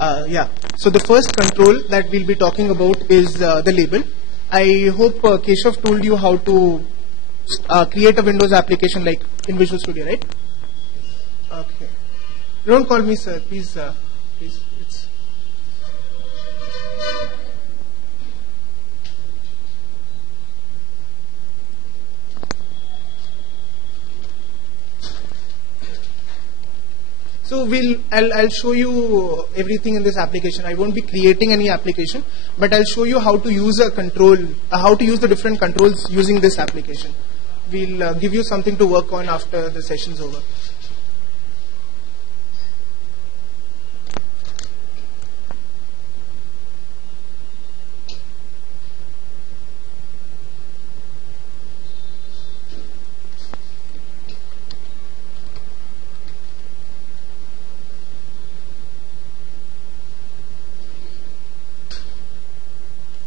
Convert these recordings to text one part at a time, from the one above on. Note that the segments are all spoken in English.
Yeah, so the first control that we'll be talking about is the label. I hope Keshav told you how to create a Windows application like in Visual Studio, right? Okay. Don't call me sir, please. Please. So I'll show you everything in this application. I won't be creating any application, but I'll show you how to use a control, how to use the different controls using this application. We'll give you something to work on after the session's over.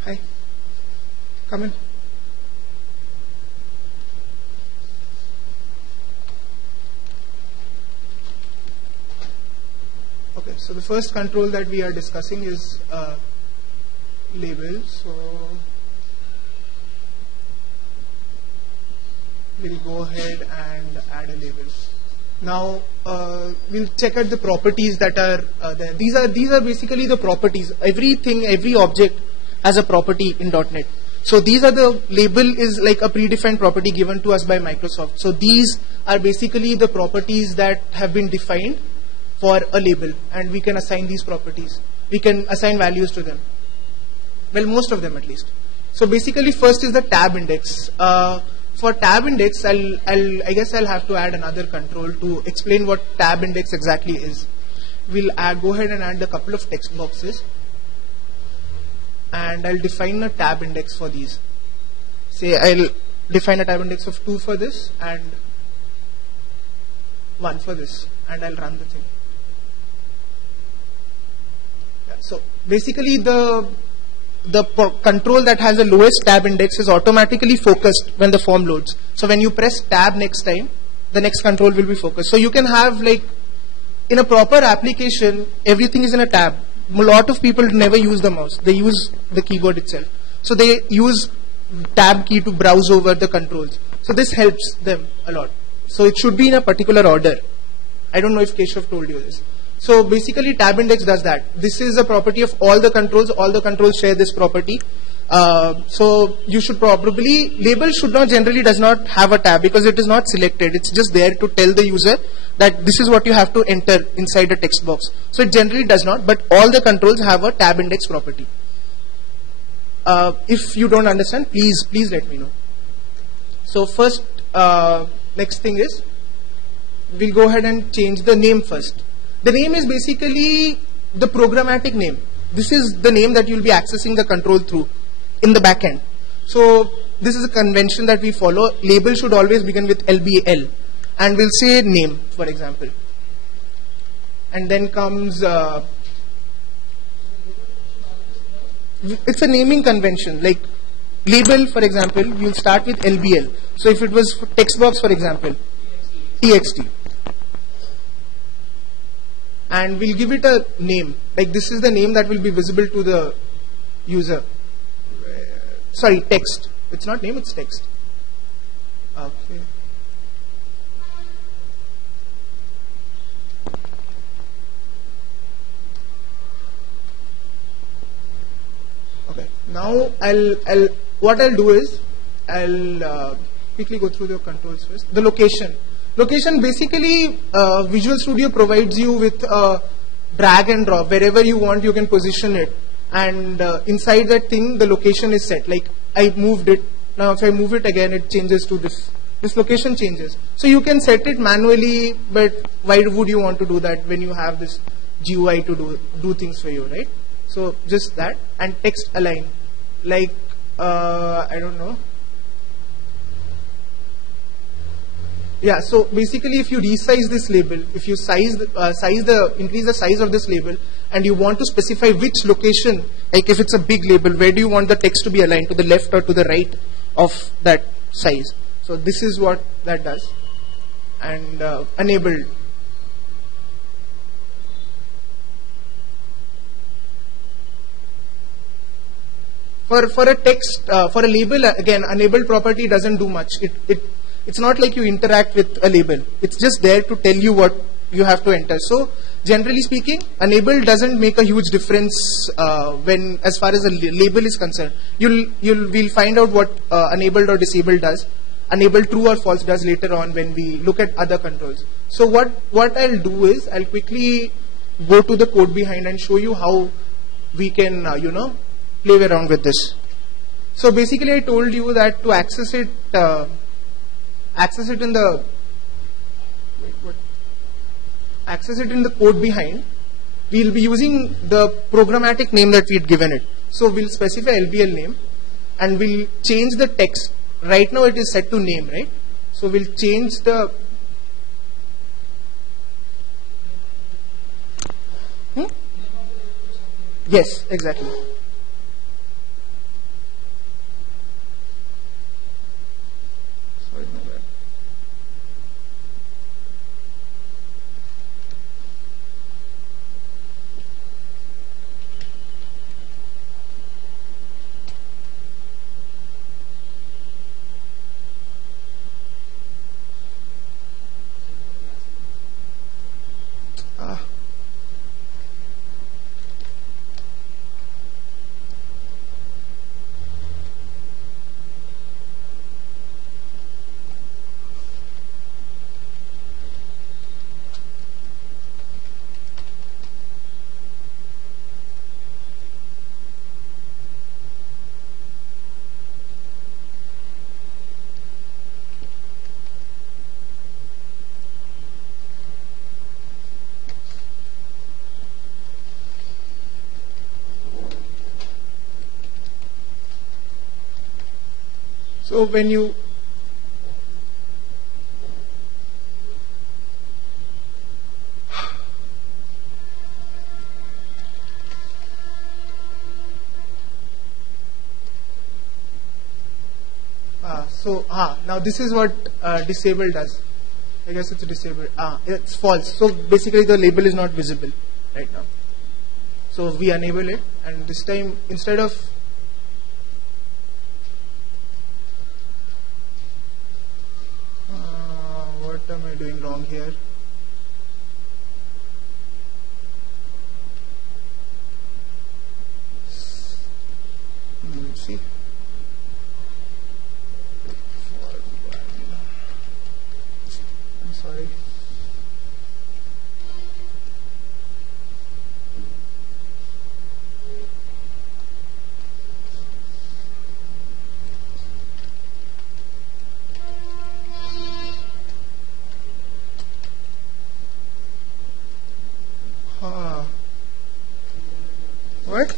Hi, come in. Okay, so the first control that we are discussing is label. So we'll go ahead and add a label. Now we'll check out the properties that are there. These are basically the properties. Every object has a property in .NET. So these are the label is like a predefined property given to us by Microsoft. So these are basically the properties that have been defined for a label, and we can assign these properties. We can assign values to them. Well, most of them at least. So basically, first is the tab index. For tab index, I guess I'll have to add another control to explain what tab index exactly is. We'll go ahead and add a couple of text boxes, and I'll define a tab index for these. Say I'll define a tab index of 2 for this and 1 for this, and I'll run the thing. Yeah, so basically the control that has the lowest tab index is automatically focused when the form loads. So when you press tab next time, the next control will be focused. So you can have, like, in a proper application, everything is in a tab. A lot of people never use the mouse. They use the keyboard itself. So they use tab key to browse over the controls. So this helps them a lot. So it should be in a particular order. I don't know if Keshav told you this. So basically tab index does that. This is a property of all the controls. All the controls share this property. So you should probably, label should not generally does not have a tab because it is not selected. It's just there to tell the user that this is what you have to enter inside a text box. So it generally does not, but all the controls have a tab index property. If you don't understand, please let me know. So first, next thing is, we'll go ahead and change the name first. The name is basically the programmatic name. This is the name that you'll be accessing the control through in the backend. So this is a convention that we follow. Label should always begin with LBL, and we'll say name, for example. And then comes, it's a naming convention. Like label, for example, you'll start with LBL. So if it was text box, for example, TXT. And we'll give it a name. Like this is the name that will be visible to the user. Sorry, text. It's not name, it's text. Okay. Okay. Now what I'll do is I'll quickly go through the controls first. The location. Location, basically Visual Studio provides you with drag and drop. Wherever you want, you can position it, and inside that thing the location is set. Like I moved it, now if I move it again, it changes to this location changes. So you can set it manually, but why would you want to do that when you have this GUI to do things for you, right? So just that. And text align, like I don't know. Yeah, so basically if you resize this label, if you increase the size of this label, and you want to specify which location, like if it's a big label, where do you want the text to be aligned, to the left or to the right of that size? So this is what that does. And enabled. for a text, for a label, again, enabled property doesn't do much. It's not like you interact with a label. It's just there to tell you what you have to enter. So generally speaking, enabled doesn't make a huge difference when, as far as a label is concerned. We'll find out what enabled or disabled does. Enabled true or false does later on when we look at other controls. So what I'll do is I'll quickly go to the code behind and show you how we can play around with this. So basically I told you that to access it in the code behind, we'll be using the programmatic name that we'd given it. So we'll specify LBL name and we'll change the text. Right now it is set to name, right? So we'll change the Yes, exactly. Sorry, my bad. Ah. So when you now this is what disable does. I guess it's disabled. It's false. So basically the label is not visible right now. So we enable it, and this time instead of what am I doing wrong here? See. I'm sorry. What?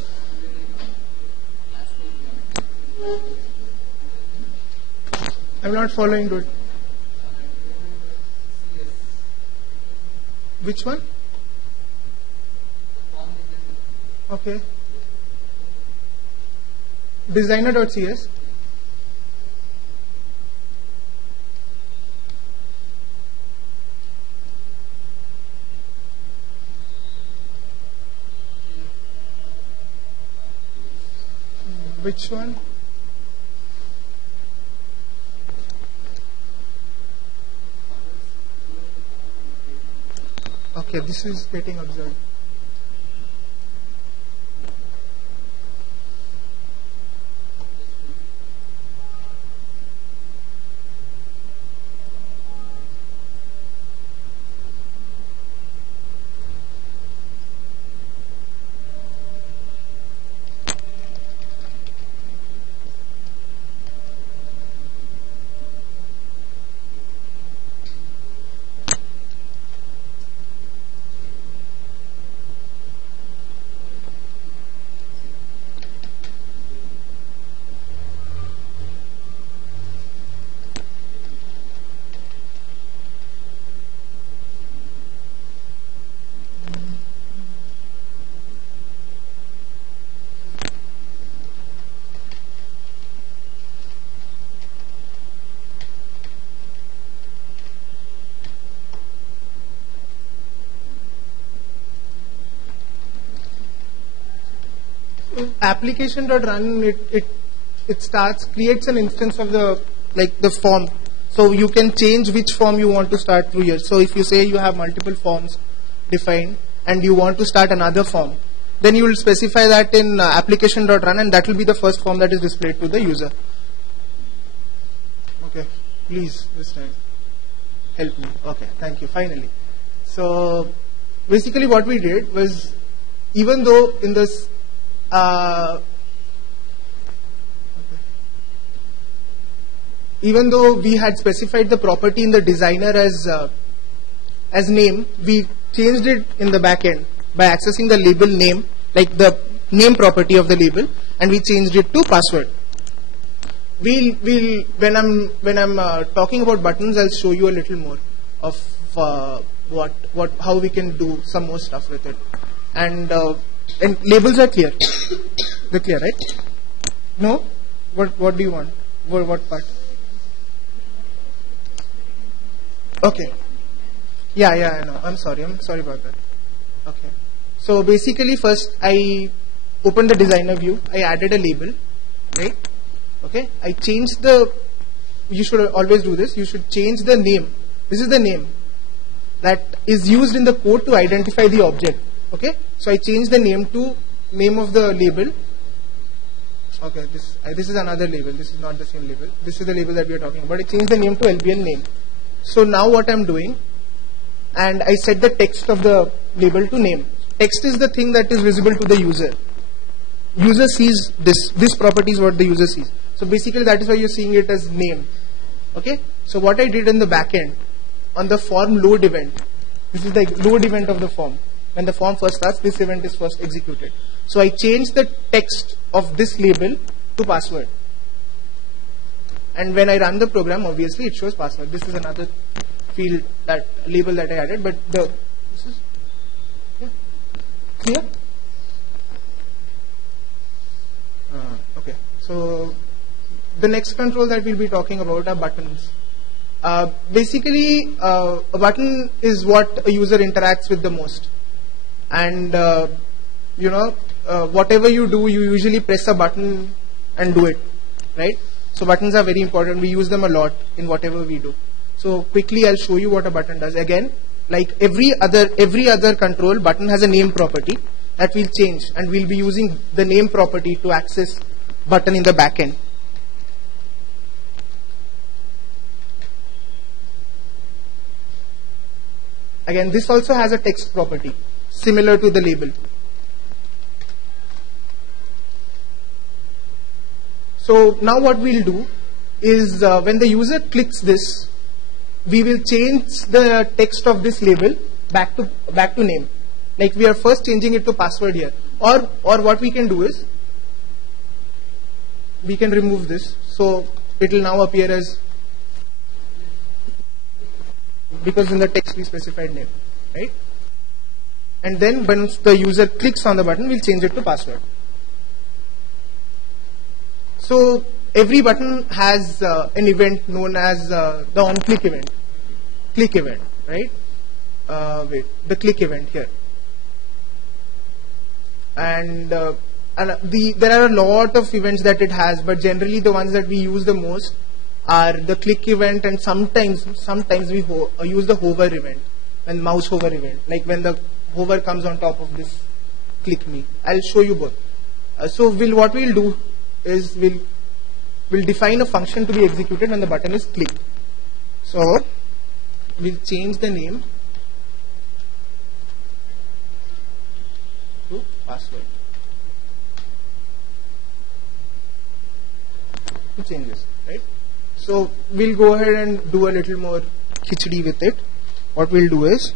I'm not following, dude. Which one? Okay. Designer.cs. Which one? Okay, this is getting observed. application.run, it creates an instance of the form. So you can change which form you want to start through here. So if you say you have multiple forms defined and you want to start another form, then you will specify that in application.run, and that will be the first form that is displayed to the user. Okay, please this time help me. Okay, thank you. Finally. So basically what we did was, even though in this even though we had specified the property in the designer as name, we changed it in the backend by accessing the label name, like the name property of the label, and we changed it to password. When I'm talking about buttons, I'll show you a little more of how we can do some more stuff with it. And labels are clear. They're clear, right? No? What do you want? What part? Okay. Yeah, I know. I'm sorry about that. Okay. So basically, first I opened the designer view. I added a label, right? Okay. I changed you should always do this. You should change the name. This is the name that is used in the code to identify the object. Okay. So I changed the name to name of the label. Okay. This is another label. This is not the same label. This is the label that we are talking about. I changed the name to LBL name. So now what I'm doing, and I set the text of the label to name. Text is the thing that is visible to the user. User sees this property is what the user sees. So basically that is why you're seeing it as name. Okay. So what I did in the backend, on the form load event, this is the load event of the form. When the form first starts, this event is first executed. So I changed the text of this label to password. And when I run the program, obviously it shows password. This is another field, that label that I added, but this is clear? Okay. So the next control that we'll be talking about are buttons. Basically, a button is what a user interacts with the most. And whatever you do, you usually press a button and do it, right? So buttons are very important. We use them a lot in whatever we do. So quickly I'll show you what a button does. Again, like every other control, button has a name property that will change, and we'll be using the name property to access button in the backend. Again, this also has a text property similar to the label. So now what we'll do is when the user clicks this, we will change the text of this label back to name. Like we are first changing it to password here. Or what we can do is we can remove this. So it will now appear as, because in the text we specified name, right? And then when the user clicks on the button, we'll change it to password. So every button has an event known as the on-click event, click event, right? The click event here. And there are a lot of events that it has, but generally the ones that we use the most are the click event, and sometimes we use the hover event, and mouse hover event, like when the hover comes on top of this click me. I'll show you both. So what we'll do is we'll define a function to be executed when the button is clicked. So we'll change the name to password. To change this, right? So we'll go ahead and do a little more khichdi with it. What we'll do is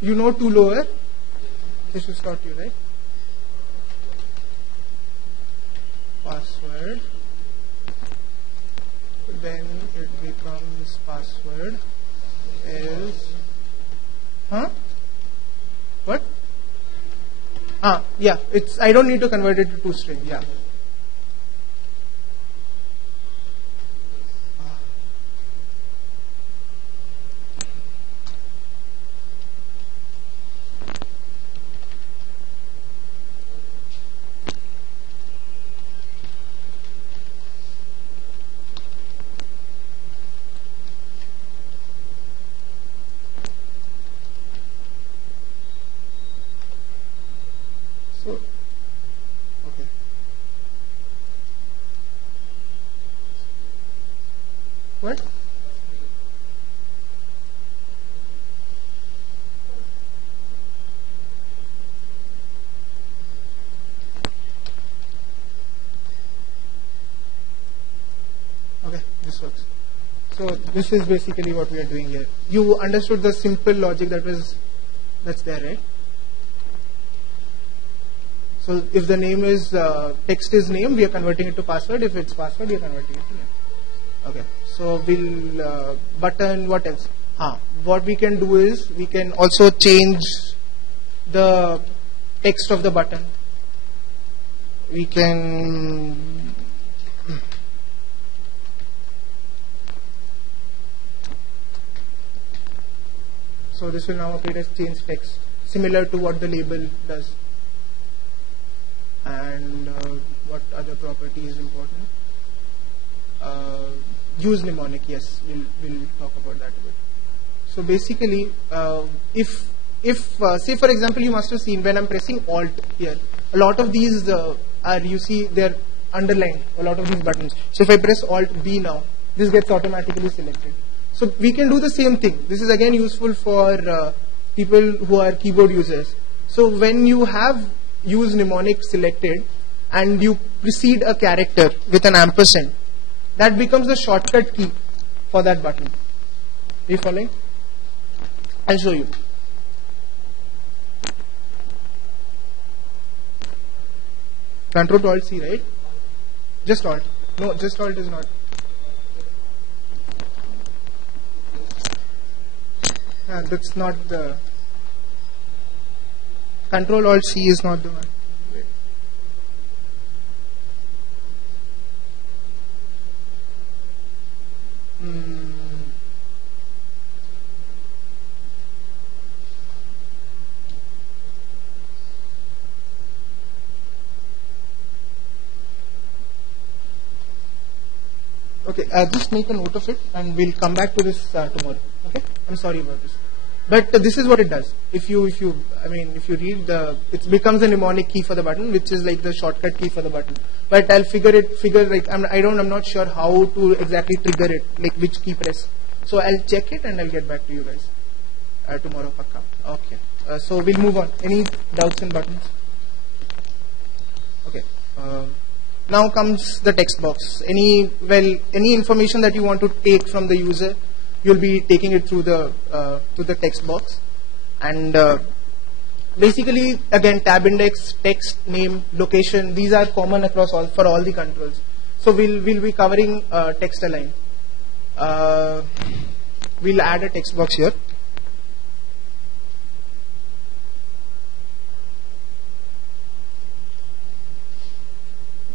you know to lower, this is taught you, right? Password, then it becomes password is what? Yeah, I don't need to convert it to toString. Yeah. So, okay. What? Okay, this works. So this is basically what we are doing here. You understood the simple logic that's there, right? So if the name is text is name, we are converting it to password. If it's password, we are converting it to name. Okay. So we'll button. What else? What we can do is we can also change the text of the button. We can so this will now appear as change text, similar to what the label does. And what other property is important? Use mnemonic. Yes, we'll talk about that a bit. So basically, if say for example, you must have seen when I'm pressing Alt here, a lot of these you see they're underlined. A lot of these buttons. So if I press Alt B now, this gets automatically selected. So we can do the same thing. This is again useful for people who are keyboard users. So when you have use mnemonic selected and you precede a character with an ampersand, that becomes the shortcut key for that button. Are you following? I'll show you. Control to Alt C, right? Just Alt. No, just Alt is not. That's not the Control Alt C is not the one. Wait. Okay, just make a note of it and we'll come back to this tomorrow. Okay, I'm sorry about this. But this is what it does. If you read it becomes a mnemonic key for the button, which is like the shortcut key for the button. But I'll I'm not sure how to exactly trigger it, like which key press. So I'll check it and I'll get back to you guys tomorrow. Pakka. Okay. So we'll move on. Any doubts in buttons? Okay. Now comes the text box. Any information that you want to take from the user, you'll be taking it through the text box, and basically again tab index, text, name, location. These are common across for all the controls. So we'll be covering text align. We'll add a text box here.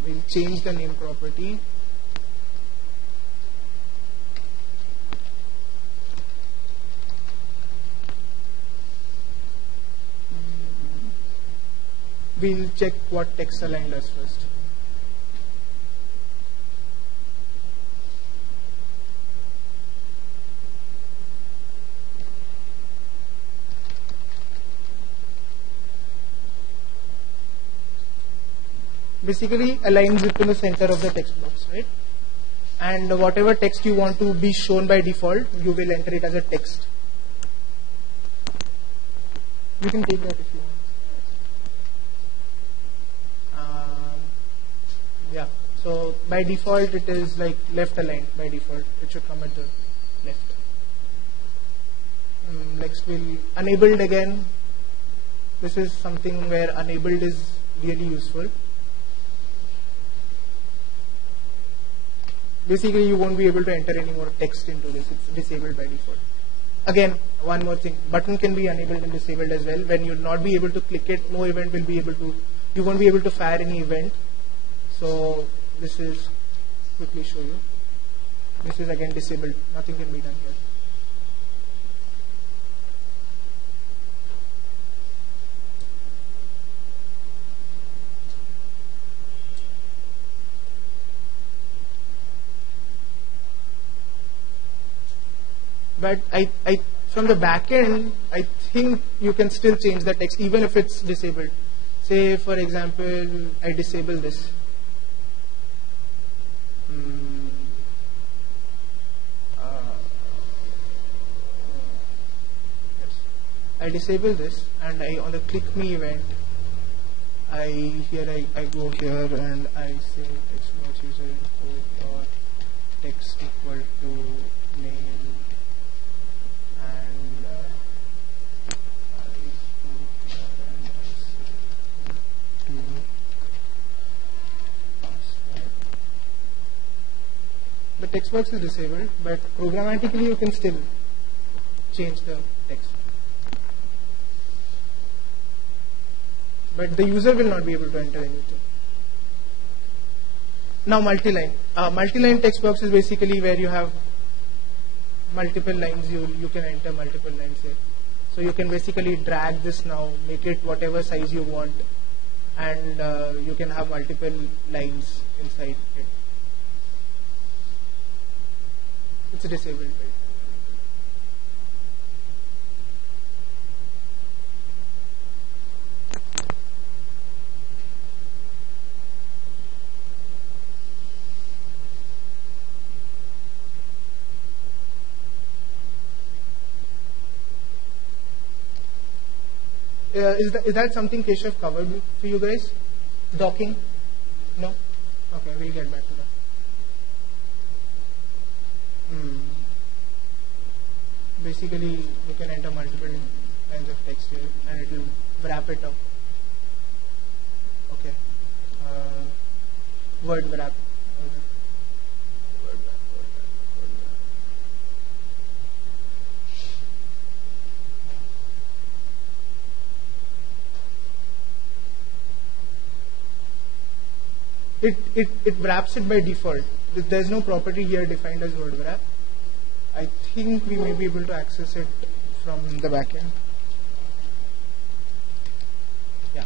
We'll change the name property. We'll check what text align does first. Basically aligns it to the center of the text box, right? And whatever text you want to be shown by default, you will enter it as a text. You can take that if you want. Yeah, so by default it is like left aligned. By default it should come at the left. Next we'll enabled again. This is something where enabled is really useful. Basically you won't be able to enter any more text into this. It's disabled by default. Again, one more thing, button can be enabled and disabled as well. When you'll not be able to click it, no event will be able to, you won't be able to fire any event. So this is, quickly show you. This is again disabled, nothing can be done here. But from the back end, I think you can still change the text even if it's disabled. Say, for example, I disable this. Yes. I disable this, and on the click me event, I go here and I say text user info dot text equal to name. The text box is disabled, but programmatically you can still change the text. But the user will not be able to enter anything. Now multi-line. Multi-line text box is basically where you have multiple lines, you can enter multiple lines here. So you can basically drag this now, make it whatever size you want, and you can have multiple lines inside it. It's disabled, right? Is that something Keshav covered for you guys? Docking? No? Okay, we'll get back to that. Basically, you can enter multiple lines of text here and it will wrap it up. Okay. Word wrap. It wraps it by default. There's no property here defined as word wrap. I think we may be able to access it from the backend. Yeah.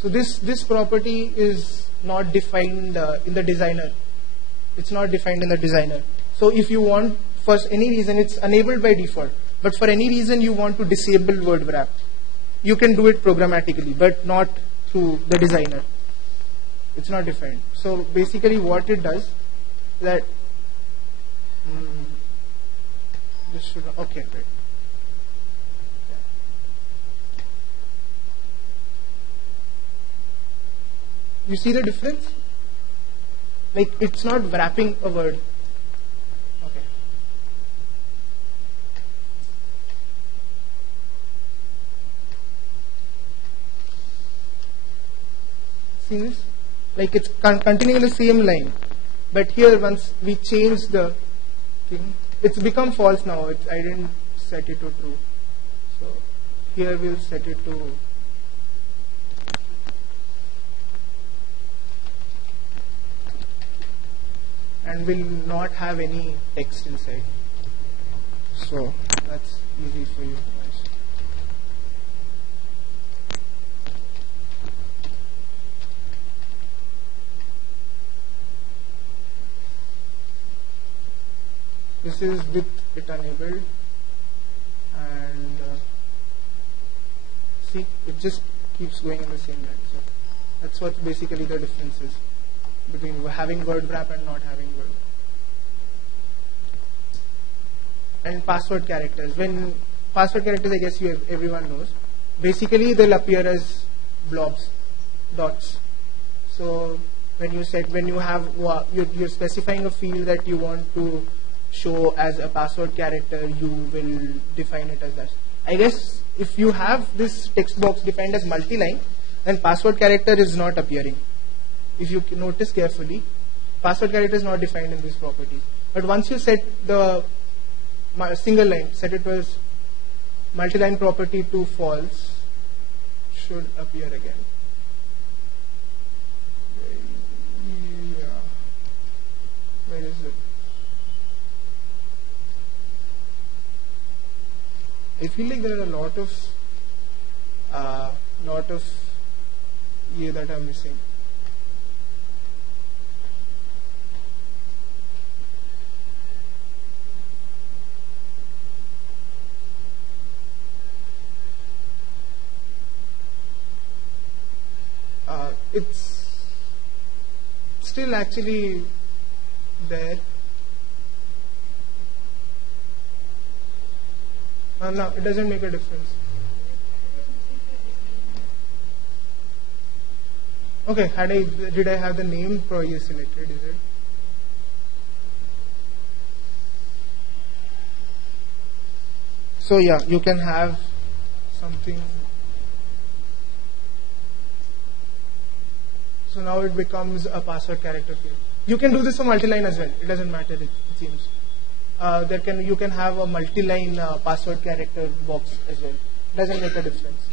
So this property is not defined in the designer. It's not defined in the designer. So if you want, for any reason, it's enabled by default. But for any reason you want to disable word wrap, you can do it programmatically, but not through the designer. It's not defined. So basically what it does, that this should, okay, great. Yeah. You see the difference? Like, it's not wrapping a word. Okay. See this? Like, it's continuing the same line, but here once we change the thing, it's become false now. I didn't set it to true, so here we'll set it to and will not have any text inside. So that's easy for you guys. This is with it enabled, and see, it just keeps going in the same line. So that's what basically the difference is between having word wrap and not having word wrap. And password characters. When password characters, I guess everyone knows. Basically, they'll appear as blobs, dots. So when you have you're specifying a field that you want to show as a password character, you will define it as that. I guess if you have this text box defined as multi-line, then password character is not appearing. If you notice carefully, password character is not defined in these properties. But once you set the single line, set it as multi-line property to false, should appear again. Yeah. Where is it? I feel like there are a lot of that I'm missing. It's still actually there. No, it doesn't make a difference. Okay, did I have the name probably selected? Is it? So yeah, you can have something. So now it becomes a password character field. You can do this for multi-line as well. It doesn't matter. It seems. You can have a multi-line password character box as well. Doesn't make a difference.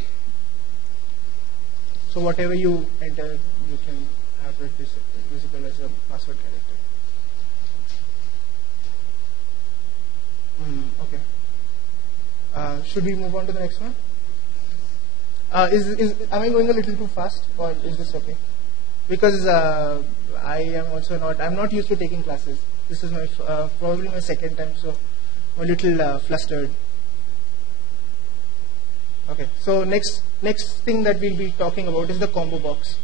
So whatever you enter, you can have it visible as a password character. Okay. Should we move on to the next one? Am I going a little too fast, or is this okay? Because I'm not used to taking classes. This is probably my second time, so I'm a little flustered. Okay, so next thing that we'll be talking about is the combo box.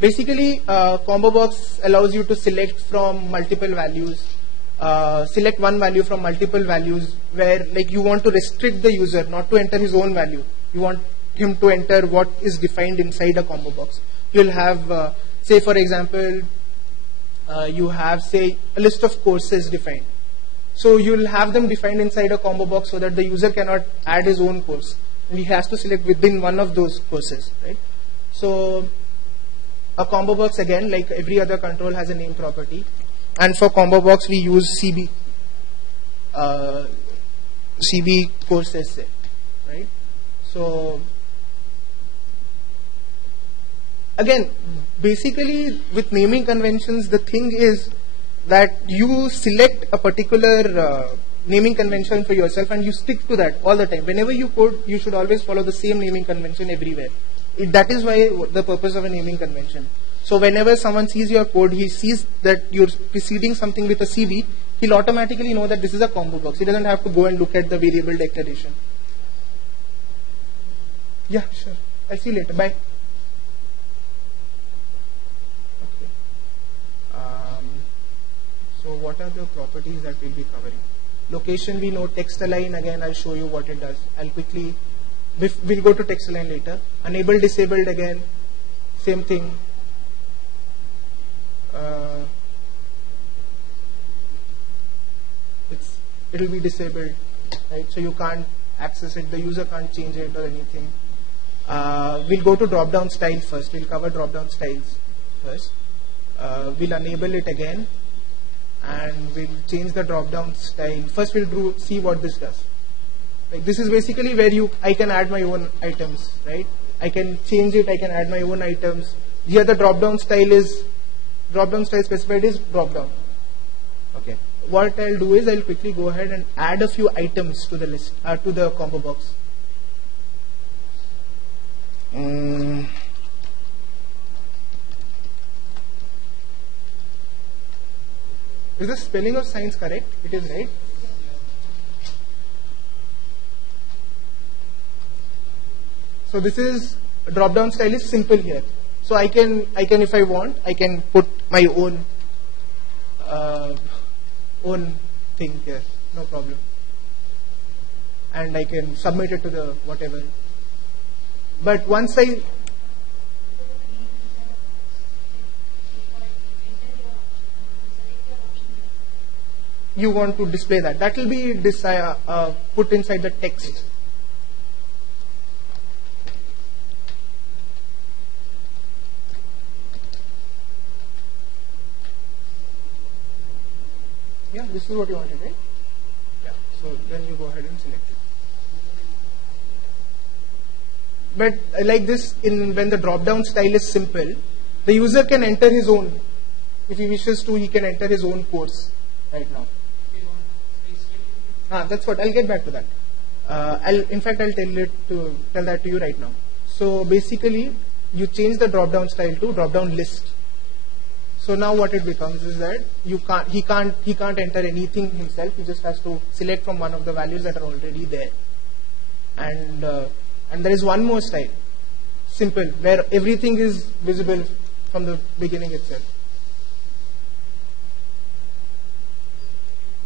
Basically, combo box allows you to select from multiple values, select one value from multiple values, where like you want to restrict the user not to enter his own value. You want him to enter what is defined inside a combo box. You'll have, say for example, you have say a list of courses defined. So you'll have them defined inside a combo box so that the user cannot add his own course. And he has to select within one of those courses, right? So a combo box, again, like every other control, has a name property. And for combo box, we use CB courses set, right? So again, basically with naming conventions, the thing is that you select a particular naming convention for yourself and you stick to that all the time. Whenever you code, you should always follow the same naming convention everywhere. That is why the purpose of a naming convention. So whenever someone sees your code, he sees that you're preceding something with a CB, he'll automatically know that this is a combo box. He doesn't have to go and look at the variable declaration. Yeah, sure. I'll see you later. Bye. So what are the properties that we'll be covering? Location, we know. Text align, again I'll show you what it does. We'll go to text align later. Enable disabled, again same thing. It'll be disabled, right? So you can't access it, the user can't change it or anything. We'll go to drop down style first. We'll cover drop down styles first. We'll enable it again. And we'll change the drop-down style. First, we'll see what this does. Like this is basically where I can add my own items, right? I can change it. I can add my own items. Here, the drop-down style specified is drop-down. Okay. What I'll do is I'll quickly go ahead and add a few items to the list, to the combo box. Is the spelling of science correct? It is, right? So this is drop-down style is simple here. So I can if I want, I can put my own thing here, no problem. And I can submit it to the whatever. But once you want to display that will be put inside the text. Yeah, this is what you wanted, right? Yeah. So then you go ahead and select it. But like this, when the drop-down style is simple, the user can enter his own. If he wishes to, he can enter his own course right now. That's what, I'll get back to that. In fact, I'll tell that to you right now. So basically, you change the drop-down style to drop-down list. So now what it becomes is that he can't enter anything himself. He just has to select from one of the values that are already there. And there is one more style, simple, where everything is visible from the beginning itself.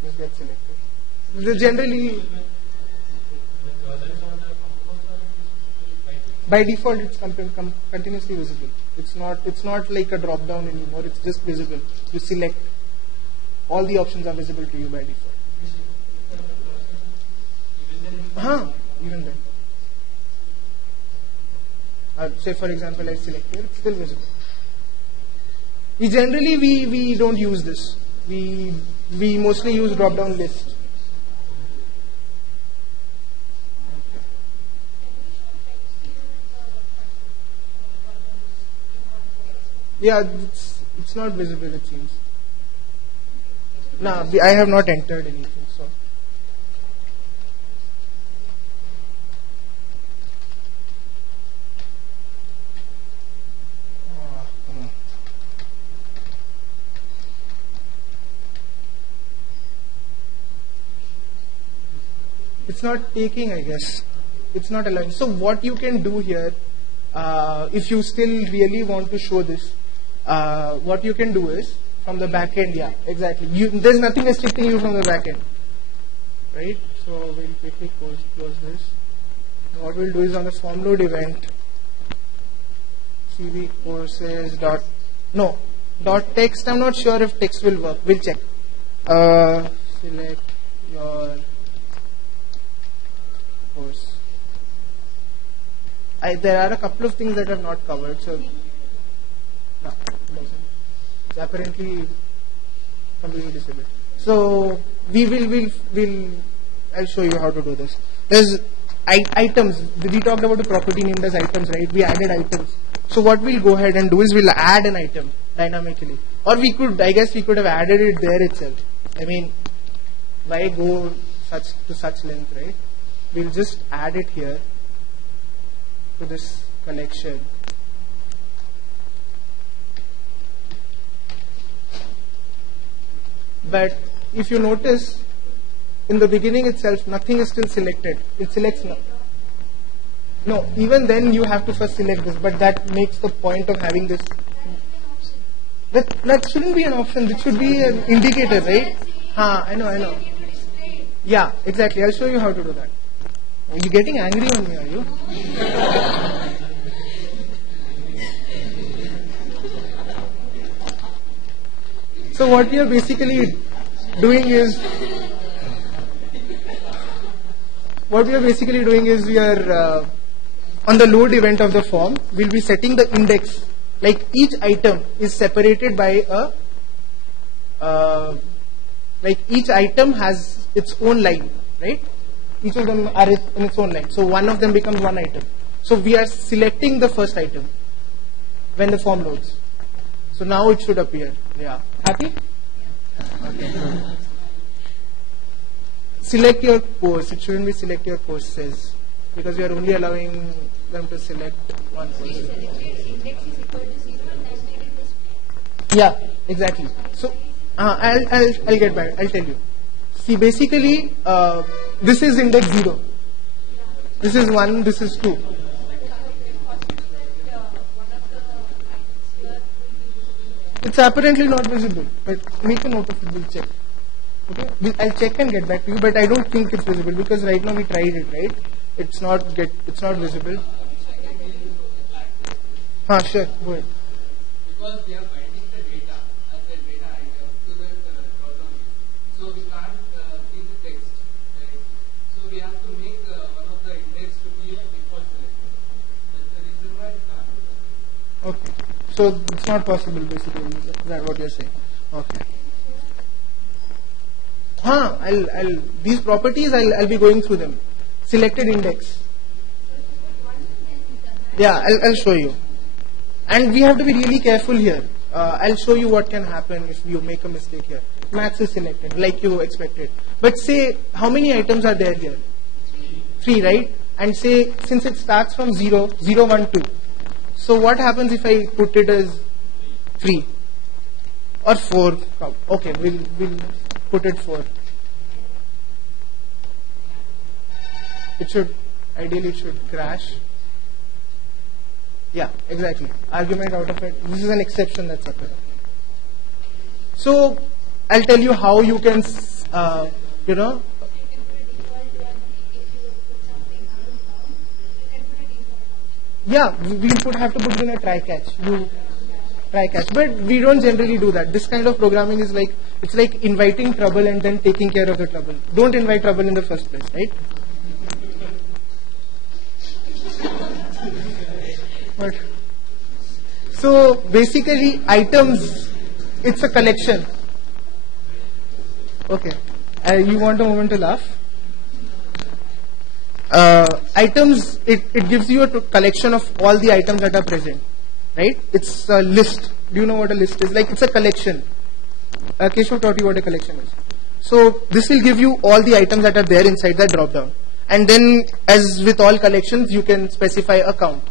Just get selected. Generally, by default, it's continuously visible. It's not like a drop down anymore. It's just visible. You select. All the options are visible to you by default. Even then. Say for example, I select here. It's still visible. We don't use this. We mostly use drop down list. Yeah, it's not visible, it seems. No, I have not entered anything, so. It's not taking, I guess. It's not allowing. So what you can do here, if you still really want to show this, what you can do is, from the back end, yeah, exactly. There's nothing restricting you from the back end, right? So we'll quickly close this. What we'll do is on the form load event, CV courses dot text. I'm not sure if text will work. We'll check. Select your course. There are a couple of things that I've not covered, so no, it's apparently completely disabled. So I'll show you how to do this. There's items. We talked about the property named as items, right? We added items. So what we'll go ahead and do is we'll add an item dynamically, or I guess we could have added it there itself. I mean, why go to such length, right? We'll just add it here to this collection. But if you notice, in the beginning itself, nothing is still selected. It selects no. Even then, you have to first select this. But that makes the point of having this. That shouldn't be an option. It should be an indicator, right? I know. Yeah, exactly. I'll show you how to do that. Are you getting angry on me? Are you? So what we are basically doing is we are on the load event of the form, we'll be setting the index. Like each item is separated by like each item has its own line, right? Each of them are in its own line. So one of them becomes one item. So we are selecting the first item when the form loads. So now it should appear. Yeah. Happy? Okay. Select your course. It shouldn't be select your courses because we are only allowing them to select one course. Yeah, exactly. So I'll get back. I'll tell you. See, basically, this is index 0. This is 1. This is 2. It's apparently not visible, but make a note of it. We'll check. Okay, I'll check and get back to you. But I don't think it's visible because right now we tried it. Right? It's not visible. Sure. Go ahead. Because we are binding the data as a data item to the dropdown, so we can't see the text. Right? So we have to make one of the index to be a default selection. That's the reason why we can't do that. Okay. So it's not possible, basically. Is that what you're saying? Okay. These properties, I'll be going through them. Selected index. Yeah, I'll show you. And we have to be really careful here. I'll show you what can happen if you make a mistake here. Max is selected, like you expected. But say, how many items are there here? 3, right? And say, since it starts from 0, 0, 1, 2. So what happens if I put it as 3? Or 4? Okay, we'll put it 4. Ideally it should crash. Yeah, exactly. Argument out of it. This is an exception that's occurred. So, I'll tell you how you can, yeah, we'll have to put it in a try catch. But we don't generally do that. This kind of programming is like, it's like inviting trouble and then taking care of the trouble. Don't invite trouble in the first place, right? But, so basically items, it's a collection. Okay, you want a moment to laugh? Items, it gives you a collection of all the items that are present, right? It's a list. Do you know what a list is? Like, it's a collection. Keshav taught you what a collection is. So this will give you all the items that are there inside that drop down. And then, as with all collections, you can specify a count,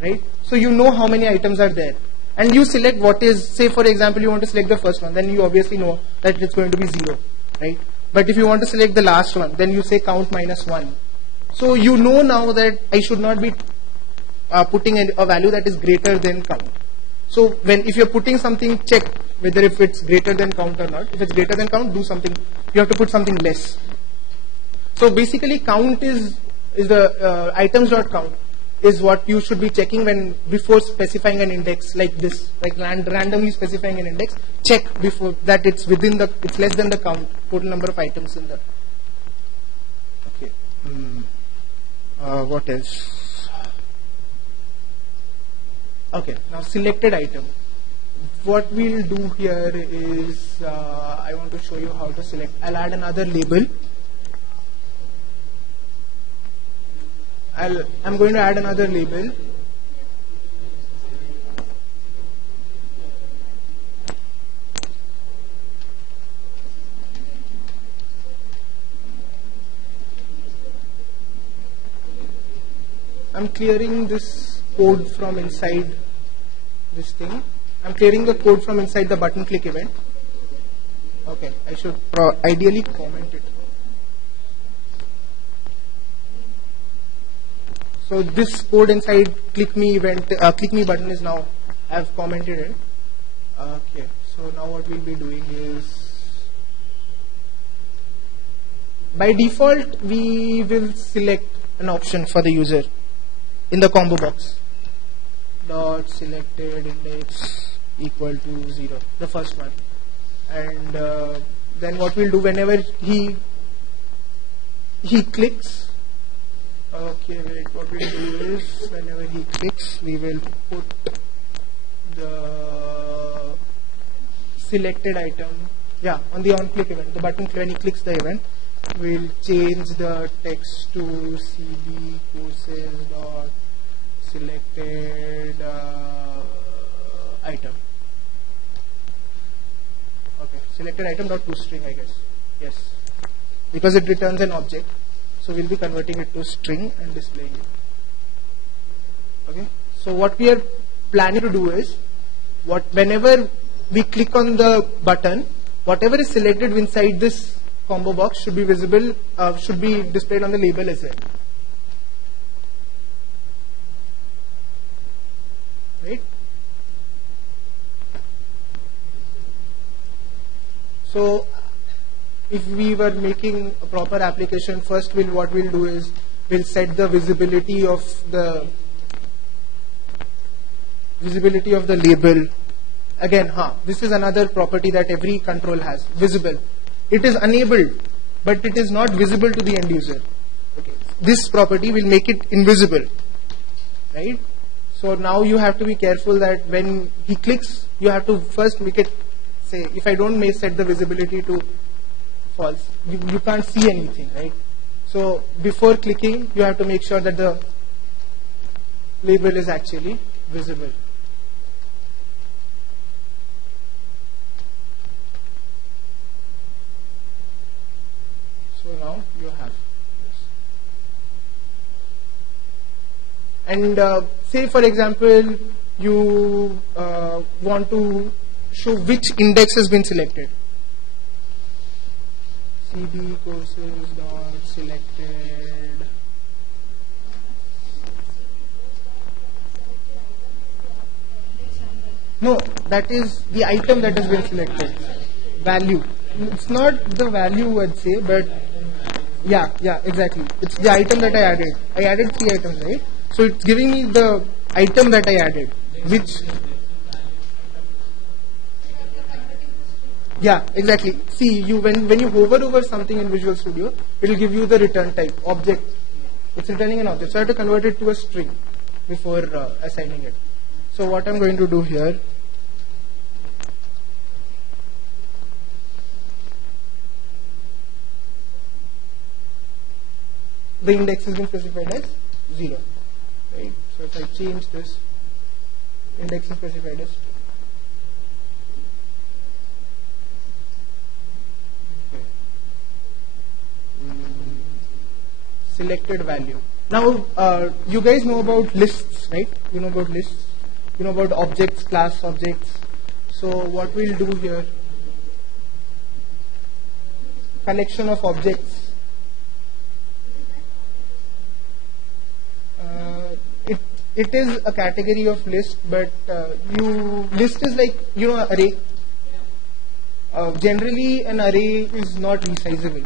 right? So you know how many items are there. And you select what is, say for example, you want to select the first one, then you obviously know that it's going to be 0, right? But if you want to select the last one, then you say count minus 1. So you know now that I should not be putting a value that is greater than count. So if you're putting something, check whether if it's greater than count or not. If it's greater than count, do something, you have to put something less. So basically count is the items.count is what you should be checking before specifying an index like this, like randomly specifying an index. Check before that it's less than the count, total number of items in the. Okay. What else? Okay, now selected item. What we'll do here is, I want to show you how to select. I'll add another label. I'm going to add another label. I'm clearing this code from inside this thing. I'm clearing the code from inside the button click event. Okay, I should ideally comment it. So this code inside click me event, click me button is now, I've commented it. Okay, so now what we'll be doing is, by default we will select an option for the user in the combo box. Dot selected index equal to 0, the first one. And then what we'll do whenever he clicks, okay, wait, what we'll do is, whenever he clicks, we will put the selected item, yeah, on the on click event, the button when he clicks the event, we'll change the text to cd courses dot selected item. Okay, selected item dot toString, I guess. Yes, because it returns an object. So we'll be converting it to string and displaying it. Okay. So what we are planning to do is, whenever we click on the button, whatever is selected inside this combo box should be visible, should be displayed on the label as well. Right. So if we were making a proper application, first what we'll do is we'll set the visibility of the label. Again, this is another property that every control has, visible. It is enabled, but it is not visible to the end user. Okay. This property will make it invisible, right? So now you have to be careful that when he clicks, you have to first make it, say, if I don't set the visibility to false. You can't see anything, right? So before clicking, you have to make sure that the label is actually visible. So now you have this. And say for example, you want to show which index has been selected. CD courses dot selected. No, that is the item that has been selected. Value. It's not the value, I'd say, but yeah, exactly. It's the item that I added. I added 3 items, right? So it's giving me the item that I added, which. Yeah, exactly. See, when you hover over something in Visual Studio, it will give you the return type, object. It's returning an object. So I have to convert it to a string before assigning it. So what I'm going to do here, the index has been specified as 0. Right? So if I change this, index is specified as 2. Selected value. Now, you guys know about lists, right? You know about lists. You know about objects, class objects. So what we'll do here, collection of objects. It is a category of list, but list is like, array. Generally, an array is not resizable.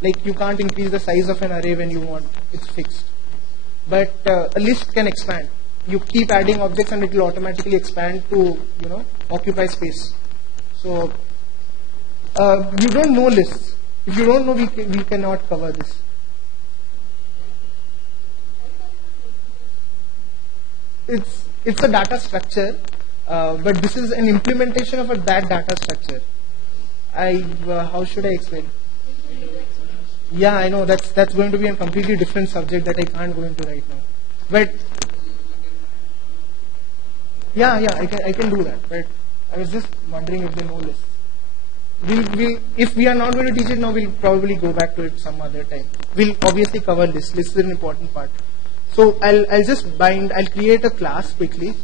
Like you can't increase the size of an array when you want, it's fixed. But a list can expand. You keep adding objects and it will automatically expand to, occupy space. So you don't know lists. If you don't know, we cannot cover this. It's a data structure, but this is an implementation of that data structure. How should I explain? Yeah, I know that's going to be a completely different subject that I can't go into right now. But yeah, I can do that. But I was just wondering if they know lists. If we are not going to teach it now, we'll probably go back to it some other time. We'll obviously cover lists. Lists is an important part. So I'll just I'll create a class quickly.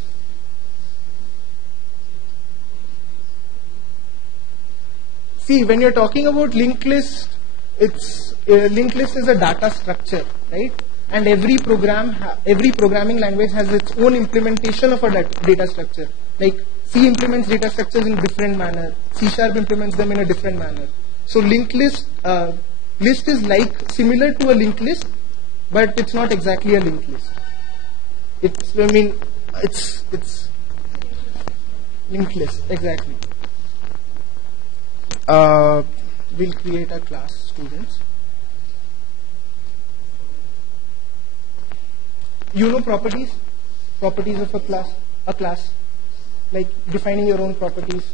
See, when you're talking about linked list, linked list is a data structure, right? And every programming language has its own implementation of a data structure. Like C implements data structures in different manner. C# implements them in a different manner. So linked list is like similar to a linked list, but it's not exactly a linked list. It's linked list, exactly. We'll create a class, students. You know properties of a class, like defining your own properties.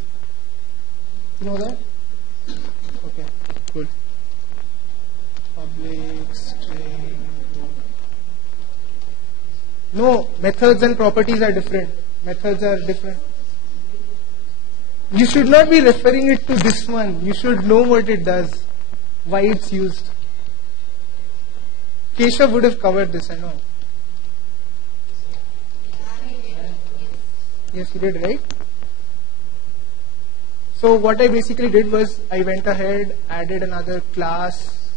You know that? Okay, good. Public string. No, methods and properties are different. Methods are different. You should not be referring it to this one. You should know what it does, why it's used. Keshav would have covered this, I know. Yes, he did, right? So what I basically did was I went ahead, added another class.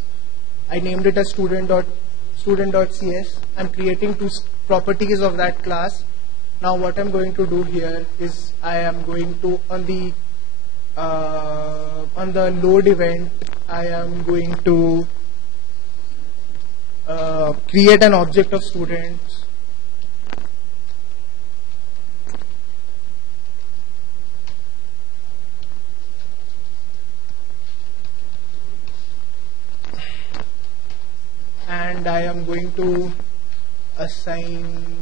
I named it as student.cs. I'm creating 2 properties of that class. Now what I'm going to do here is I am going to on the load event I am going to create an object of students. And I am going to assign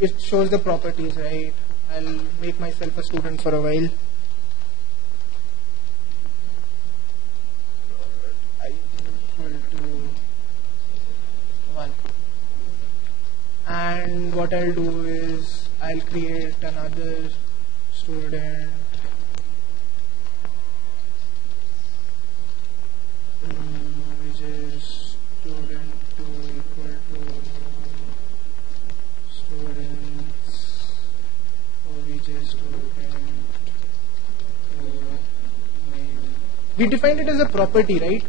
it shows the properties, right? I'll make myself a student for a while. And what I'll do is I'll create another student which is student 2 equal to students obj student name. We defined it as a property, right?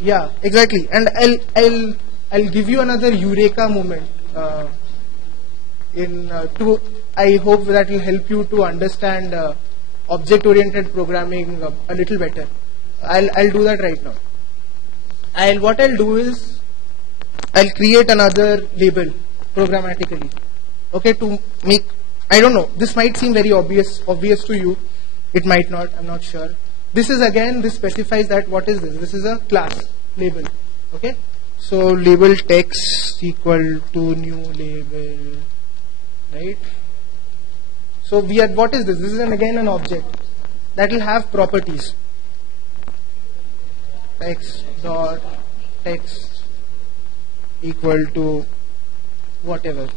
Yeah, exactly. And I'll give you another eureka moment. I hope that will help you to understand object-oriented programming a little better. I'll do that right now. What I'll do is I'll create another label programmatically. Okay, to make, I don't know, this might seem very obvious to you. It might not, I'm not sure. This is again, this specifies that what is this? This is a class label. Okay, so label text equal to new label, right? So we are, what is this? This is again an object that will have properties. Text dot text equal to whatever,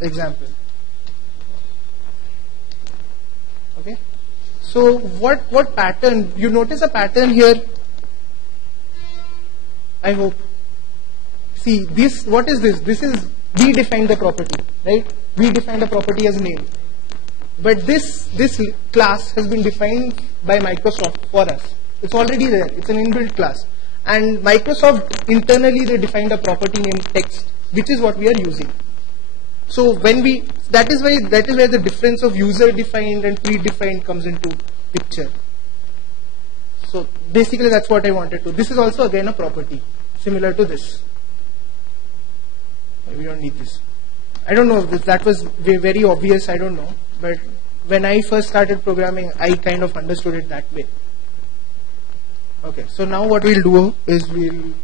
example. Okay. So what pattern? You notice a pattern here? I hope. See this. What is this? This is, we defined the property, right? We defined the property as name. But this class has been defined by Microsoft for us. It's already there. It's an inbuilt class. And Microsoft internally they defined a property named text, which is what we are using. So when we, that is where the difference of user defined and predefined comes into picture. So basically that's what I wanted to. This is also again a property similar to this. We don't need this. I don't know if that was very obvious, I don't know. But when I first started programming, I kind of understood it that way. Okay, so now what we'll do is we'll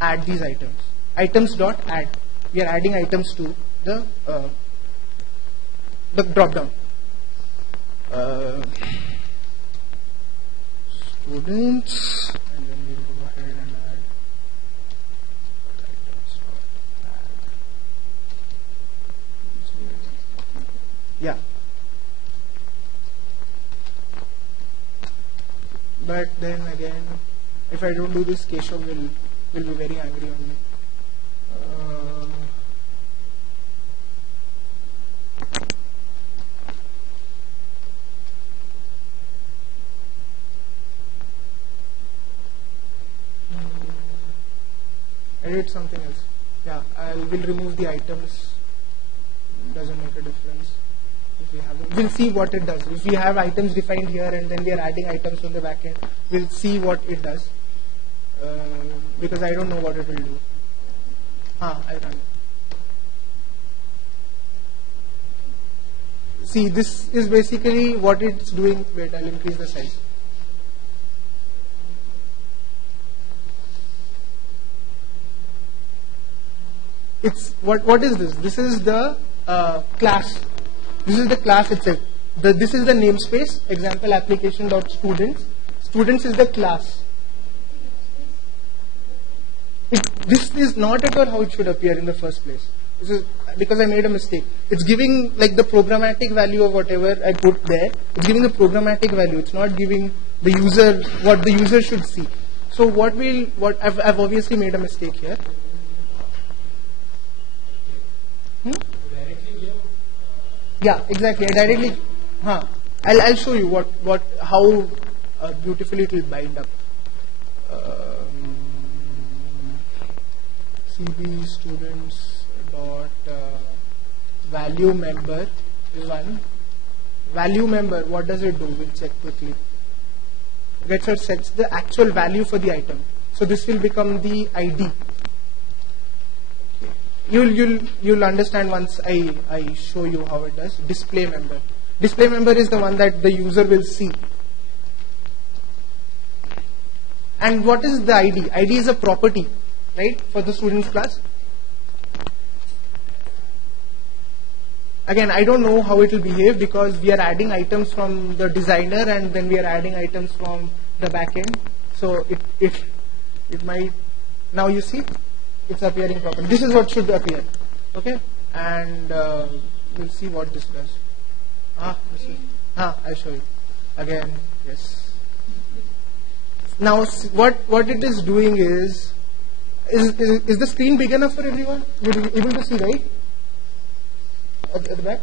add these items. Items dot add. We are adding items to the drop down. Students, and then we'll go ahead and add items dot add. Yeah. But then again, if I don't do this, Keshav will be very angry on me. Edit something else. Yeah, we'll remove the items. Doesn't make a difference. If we have, we'll see what it does. If we have items defined here and then we are adding items on the back end, we'll see what it does. Because I don't know what it will do. I'll run it. See, this is basically what it's doing. Wait, I'll increase the size. It's what is this? This is the class. This is the class itself. This is the namespace. Example application.students. Students is the class. This is not at all how it should appear in the first place. This is because I made a mistake. It's giving like the programmatic value of whatever I put there. It's giving the programmatic value. It's not giving the user what the user should see. So I've obviously made a mistake here. Yeah, exactly. I directly. I'll show you how beautifully it will bind up. CB students dot value member is one. Value member, what does it do? We'll check quickly. Gets or sets the actual value for the item. So this will become the ID. You'll understand once I show you how it does. Display member. Display member is the one that the user will see. And what is the ID? ID is a property, right, for the students class. Again, I don't know how it will behave because we are adding items from the designer and then we are adding items from the backend. So it might Now you see it's appearing properly. This is what should appear. Okay, and we'll see what this does. I'll show you again. Yes. Now what it is doing is the screen big enough for everyone? You're able to see, right? At the back.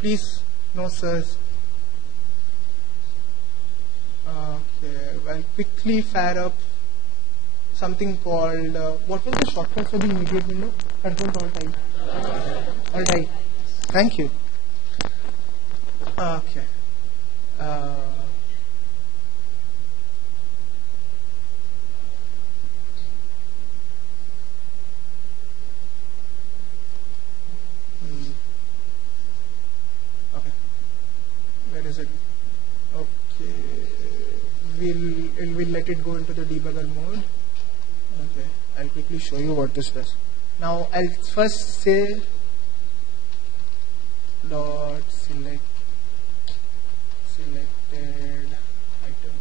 Please, no sirs. Okay, well, quickly fire up something called, what was the shortcut for the immediate window? Control Alt I. Thank you. Okay. Okay. Where is it? Okay. We'll let it go into the debugger mode. Okay. I'll quickly show you what this does. Now I'll first say dot selected item.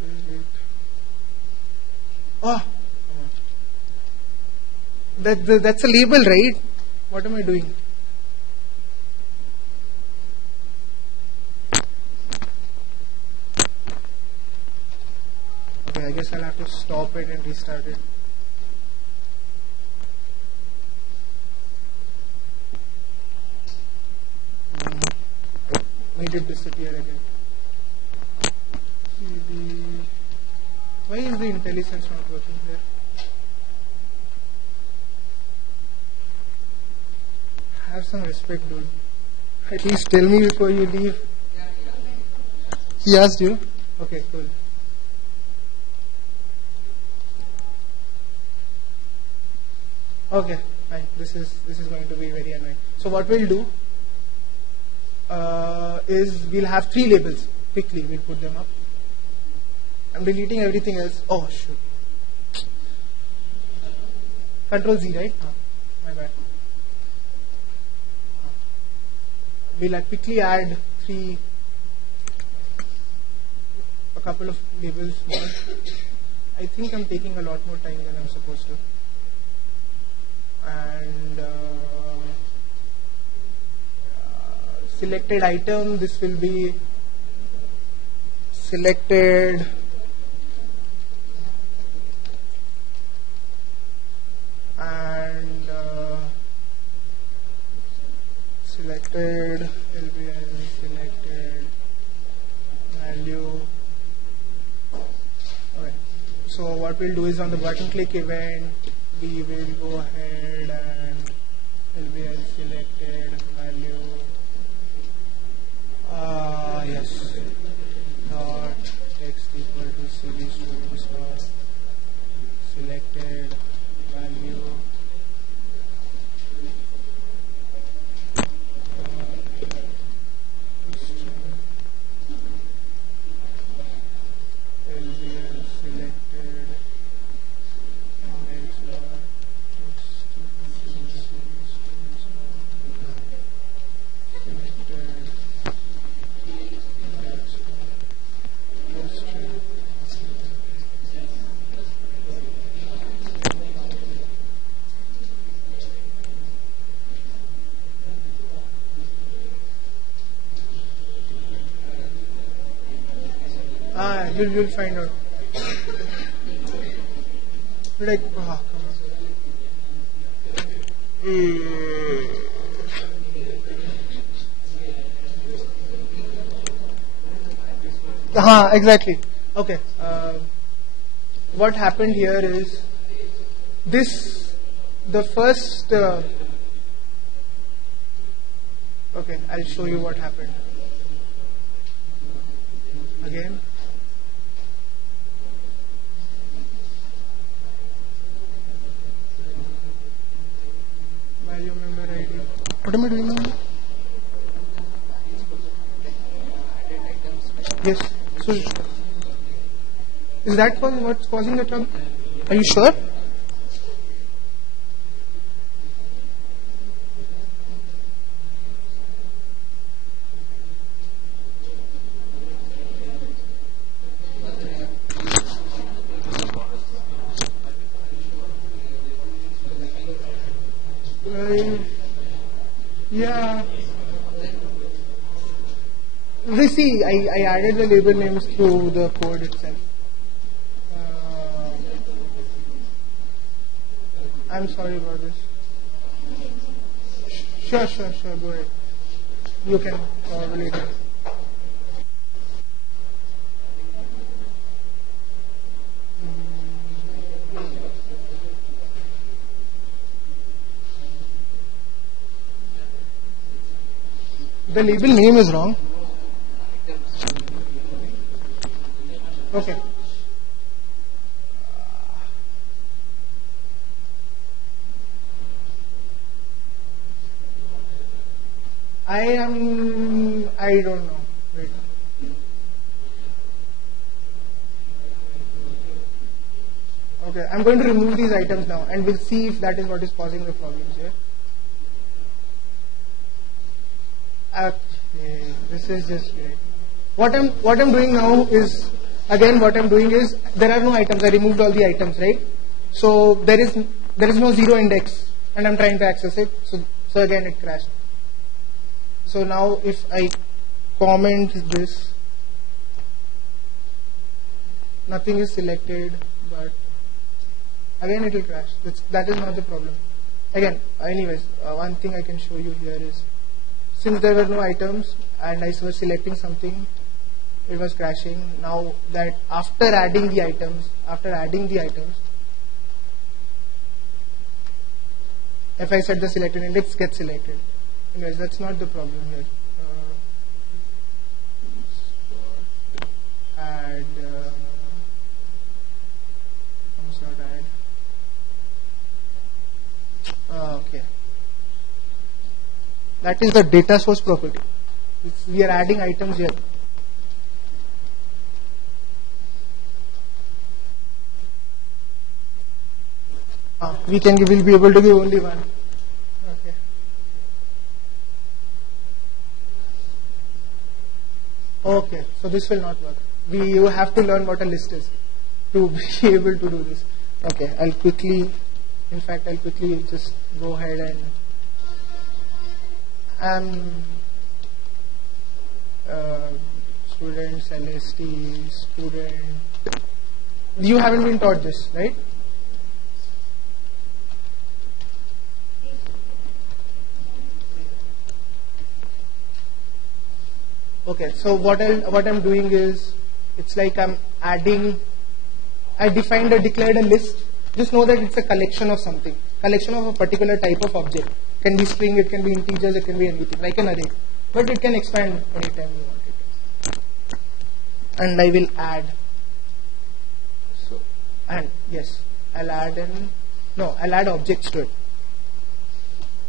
Where is it? Oh, that's a label, right? What am I doing? Okay, I guess I'll have to stop it and restart it. Made it disappear again. Why is the IntelliSense not working here? Have some respect, dude. At least tell me before you leave. He asked you? Okay, cool. Okay, fine. This is going to be very annoying. So what we'll do is we'll have 3 labels. Quickly, we'll put them up. I'm deleting everything else. Oh, shoot. Control Z, right? My bad. We'll quickly add a couple of labels more. I think I'm taking a lot more time than I'm supposed to. And selected item, this will be selected and selected LBL, selected value. Okay. So what we'll do is on the button click event, we will go ahead and LBL selected value. Yes. Dot text equal to CV students dot selected value. LBL selected index dot text equal to CV students dot selected index dot text. You'll find out. Like, oh, come on. Exactly. Okay. What happened here is the first. Okay, I'll show you what happened. Again. Value member ID. What am I doing now? Yes. So, is that what's causing the trouble? Are you sure? Yeah. We see, I added the label names through the code itself. Uh, I'm sorry about this. Sure. Go ahead. You can probably do it. The label name is wrong. Okay. I don't know. Wait. Okay, I'm going to remove these items now and we'll see if that is what is causing the problems here. Okay, this is just great. What I'm doing now is, again what I'm doing is, there are no items, I removed all the items, right? So there is no zero index and I'm trying to access it, so again it crashed. So now if I comment this, nothing is selected, but again it will crash. That is not the problem. Again, anyways, one thing I can show you here is, since there were no items and I was selecting something, it was crashing. Now that after adding the items, if I set the selected index, gets selected. Anyways, that's not the problem here. Add okay. That is the data source property. We are adding items here. We'll be able to give only one. Okay. Okay, so this will not work. You have to learn what a list is to be able to do this. Okay, I'll quickly just go ahead and students, LST, student. You haven't been taught this, right? Okay, so what I'm doing is, it's like I declared a list. Just know that it's a collection of something, collection of a particular type of object. It can be string, it can be integers, it can be anything, like an array. But it can expand anytime you want it. And I will add. So, and yes, I'll add objects to it.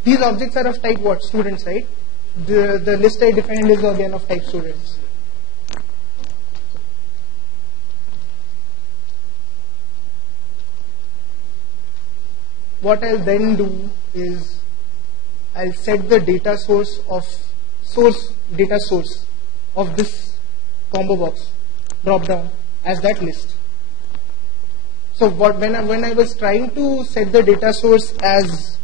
These objects are of type what? Students, right? The list I defined is again of type students. What I'll then do is, I'll set the data source of this combo box drop down as that list. So when I was trying to set the data source as,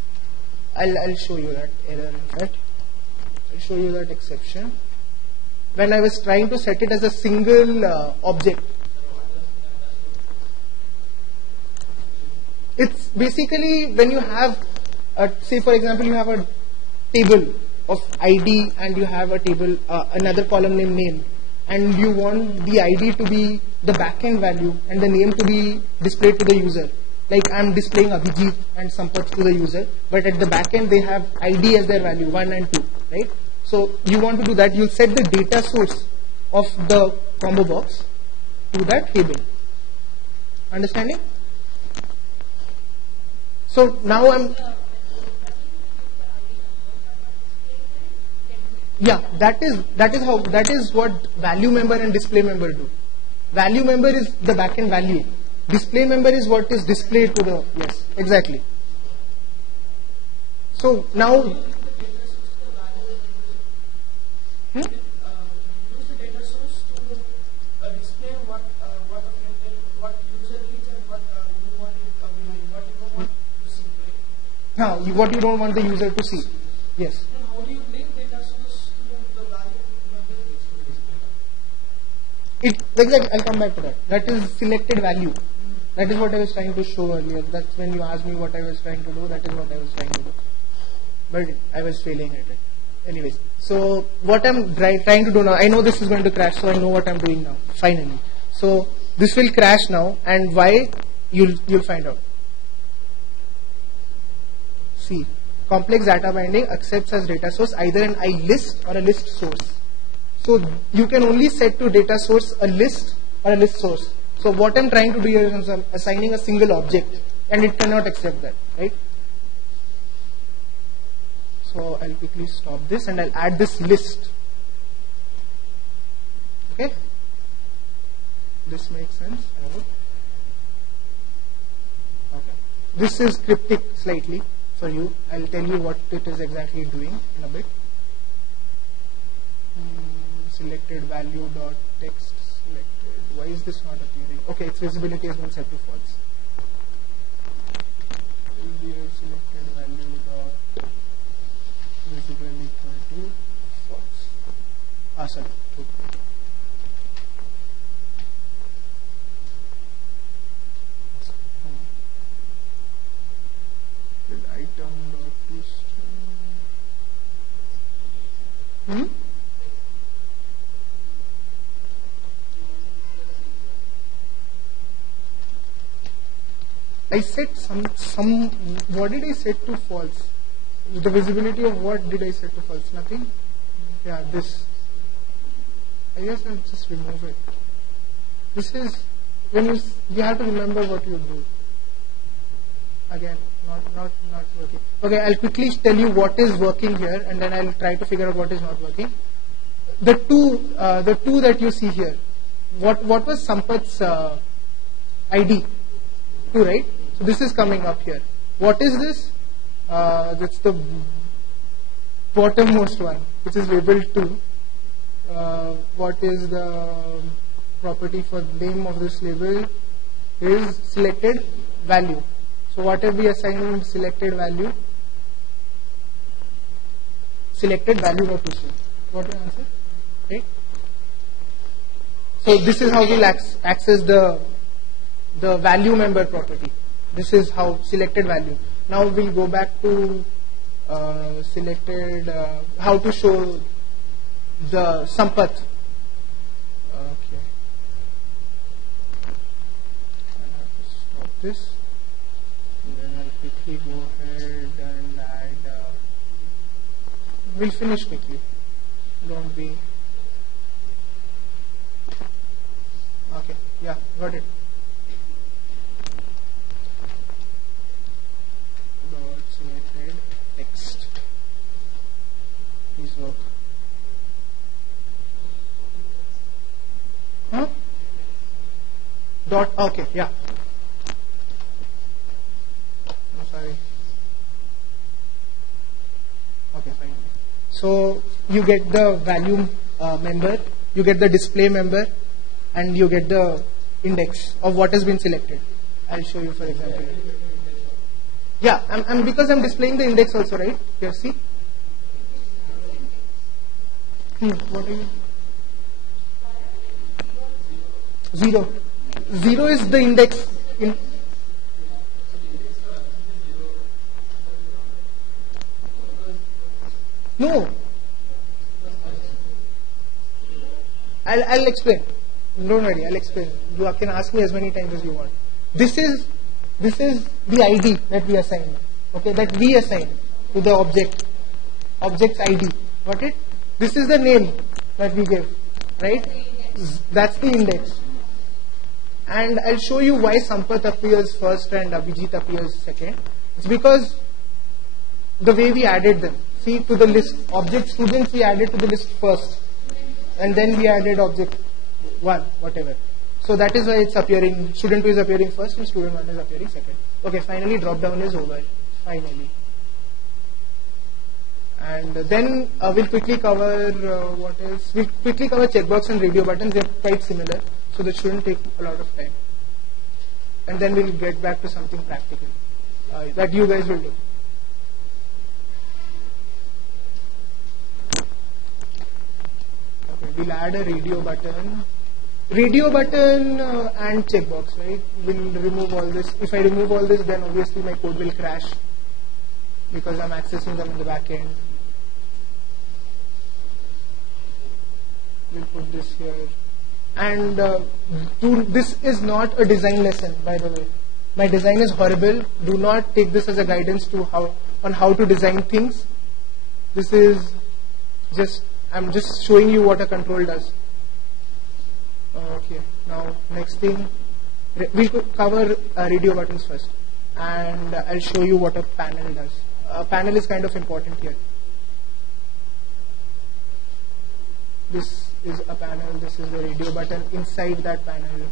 I'll show you that error in fact. I'll show you that exception. When I was trying to set it as a single object, it's basically when you have, say for example, you have a table of ID and you have a table, another column named name, and you want the ID to be the backend value and the name to be displayed to the user. Like I'm displaying Abhijit and Sampath to the user, but at the backend they have ID as their value, 1 and 2, right? So you want to do that, you'll set the data source of the combo box to that table. Understanding? So now that is what value member and display member do. Value member is the backend value. Display member is what is displayed to the, yes, exactly. So now, what you don't want the user to see. Yes. How do you Exactly, I'll come back to that. That is selected value. That is what I was trying to show earlier. That's when you asked me what I was trying to do, that is what I was trying to do. But I was failing at it. Anyways, so what I'm trying to do now, I know this is going to crash, so I know what I'm doing now, finally. So this will crash now, and why, you'll find out. See, complex data binding accepts as data source either an IList or a list source. So you can only set to data source a list or a list source. So what I'm trying to do here is I'm assigning a single object, and it cannot accept that, right? So I'll quickly stop this and I'll add this list. Okay? This makes sense, I hope. Okay. This is cryptic slightly for you. I'll tell you what it is exactly doing in a bit. Selected value dot text selected. Why is this not appearing? Okay, its visibility has been set to false. Selected value dot visible equal to false. Sorry. True. Did item dot to string? I set some, what did I set to false? The visibility of what did I set to false? Nothing? Yeah, this. I guess I'll just remove it. This is, when you have to remember what you do. Again, not working. Okay, I'll quickly tell you what is working here, and then I'll try to figure out what is not working. The two that you see here, what was Sampath's ID? 2, right? So this is coming up here. What is this? That's the bottommost one, which is labeled 2. What is the property for name of this label? Is selected value. So what have we assigned selected value? Selected value of issue. What is the answer? Right? So this is how we'll access the value member property. This is how selected value. Now we'll go back to selected, how to show the Sampath. Okay. I'll have to stop this. And then I'll quickly go ahead and add, we'll finish quickly. Don't be. Okay, yeah, got it. Selected text. Please work. Huh? Dot. Okay. Yeah. I'm sorry. Okay, fine. So you get the value member, you get the display member, and you get the index of what has been selected. I'll show you, for example. Yeah, because I'm displaying the index also, right? Here, see. What are you? 0. 0 is the index. No. I'll explain. Don't worry, I'll explain. You can ask me as many times as you want. This is the ID that we assign. Okay, that we assign to the object's ID. Got it? This is the name that we give, right? That's the index. And I'll show you why Sampath appears first and Abhijit appears second. It's because the way we added them. See, to the list, object students we added to the list first, and then we added object 1, whatever. So that is why it's appearing, student 2 is appearing first and student 1 is appearing second. Okay, finally drop down is over. Finally. And then we'll quickly cover what else? We'll quickly cover checkbox and radio buttons. They're quite similar, so that shouldn't take a lot of time. And then we'll get back to something practical that you guys will do. Okay, we'll add a radio button. radio button and checkbox, right? Will remove all this. If I remove all this, then obviously my code will crash because I'm accessing them in the back end. We'll put this here. And this is not a design lesson, by the way. My design is horrible. Do not take this as a guidance to how to design things. This is just, I'm just showing you what a control does. Okay, now next thing, we'll cover radio buttons first, and I'll show you what a panel does. A panel is kind of important here. This is a panel, this is the radio button inside that panel,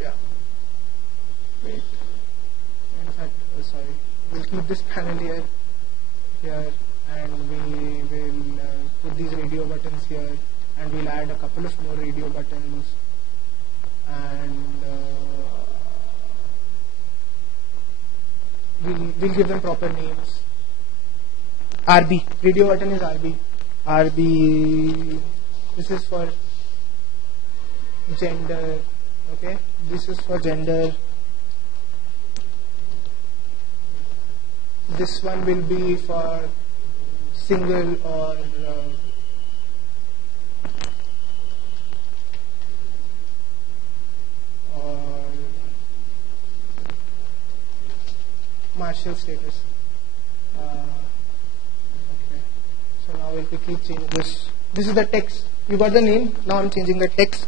yeah, wait, in fact, sorry, we'll keep this panel here, and we will put these radio buttons here, and we'll add a couple of more radio buttons, and we'll give them proper names. RB, radio button is RB. RB, this is for gender, okay? This is for gender. This one will be for single or martial status. So now we'll quickly change this. This is the text. You got the name. Now I'm changing the text.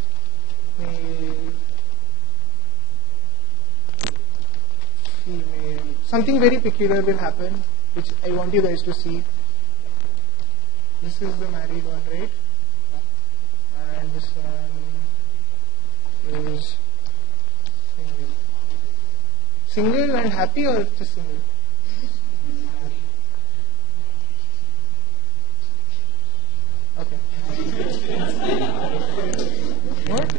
Female. Something very peculiar will happen, which I want you guys to see. This is the married one, right? And this one is single. Single and happy, or just single? Okay. What?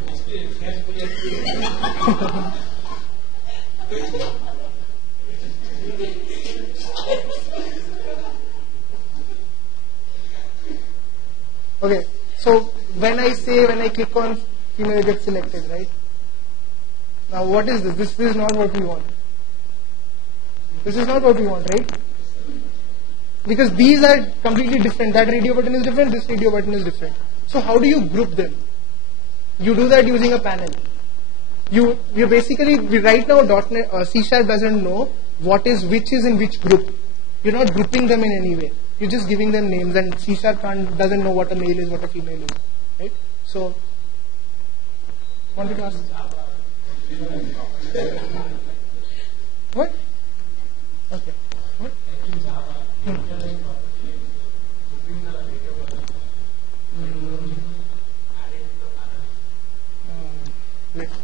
Okay, so when I click on female, it gets selected, right? Now what is this? This is not what we want. This is not what we want, right? Because these are completely different. That radio button is different, this radio button is different. So how do you group them? You do that using a panel. You basically, right now .NET C# doesn't know which is in which group. You're not grouping them in any way. You're just giving them names, and C# doesn't know what a male is, what a female is, right? So, wanted to ask. What? Okay. What?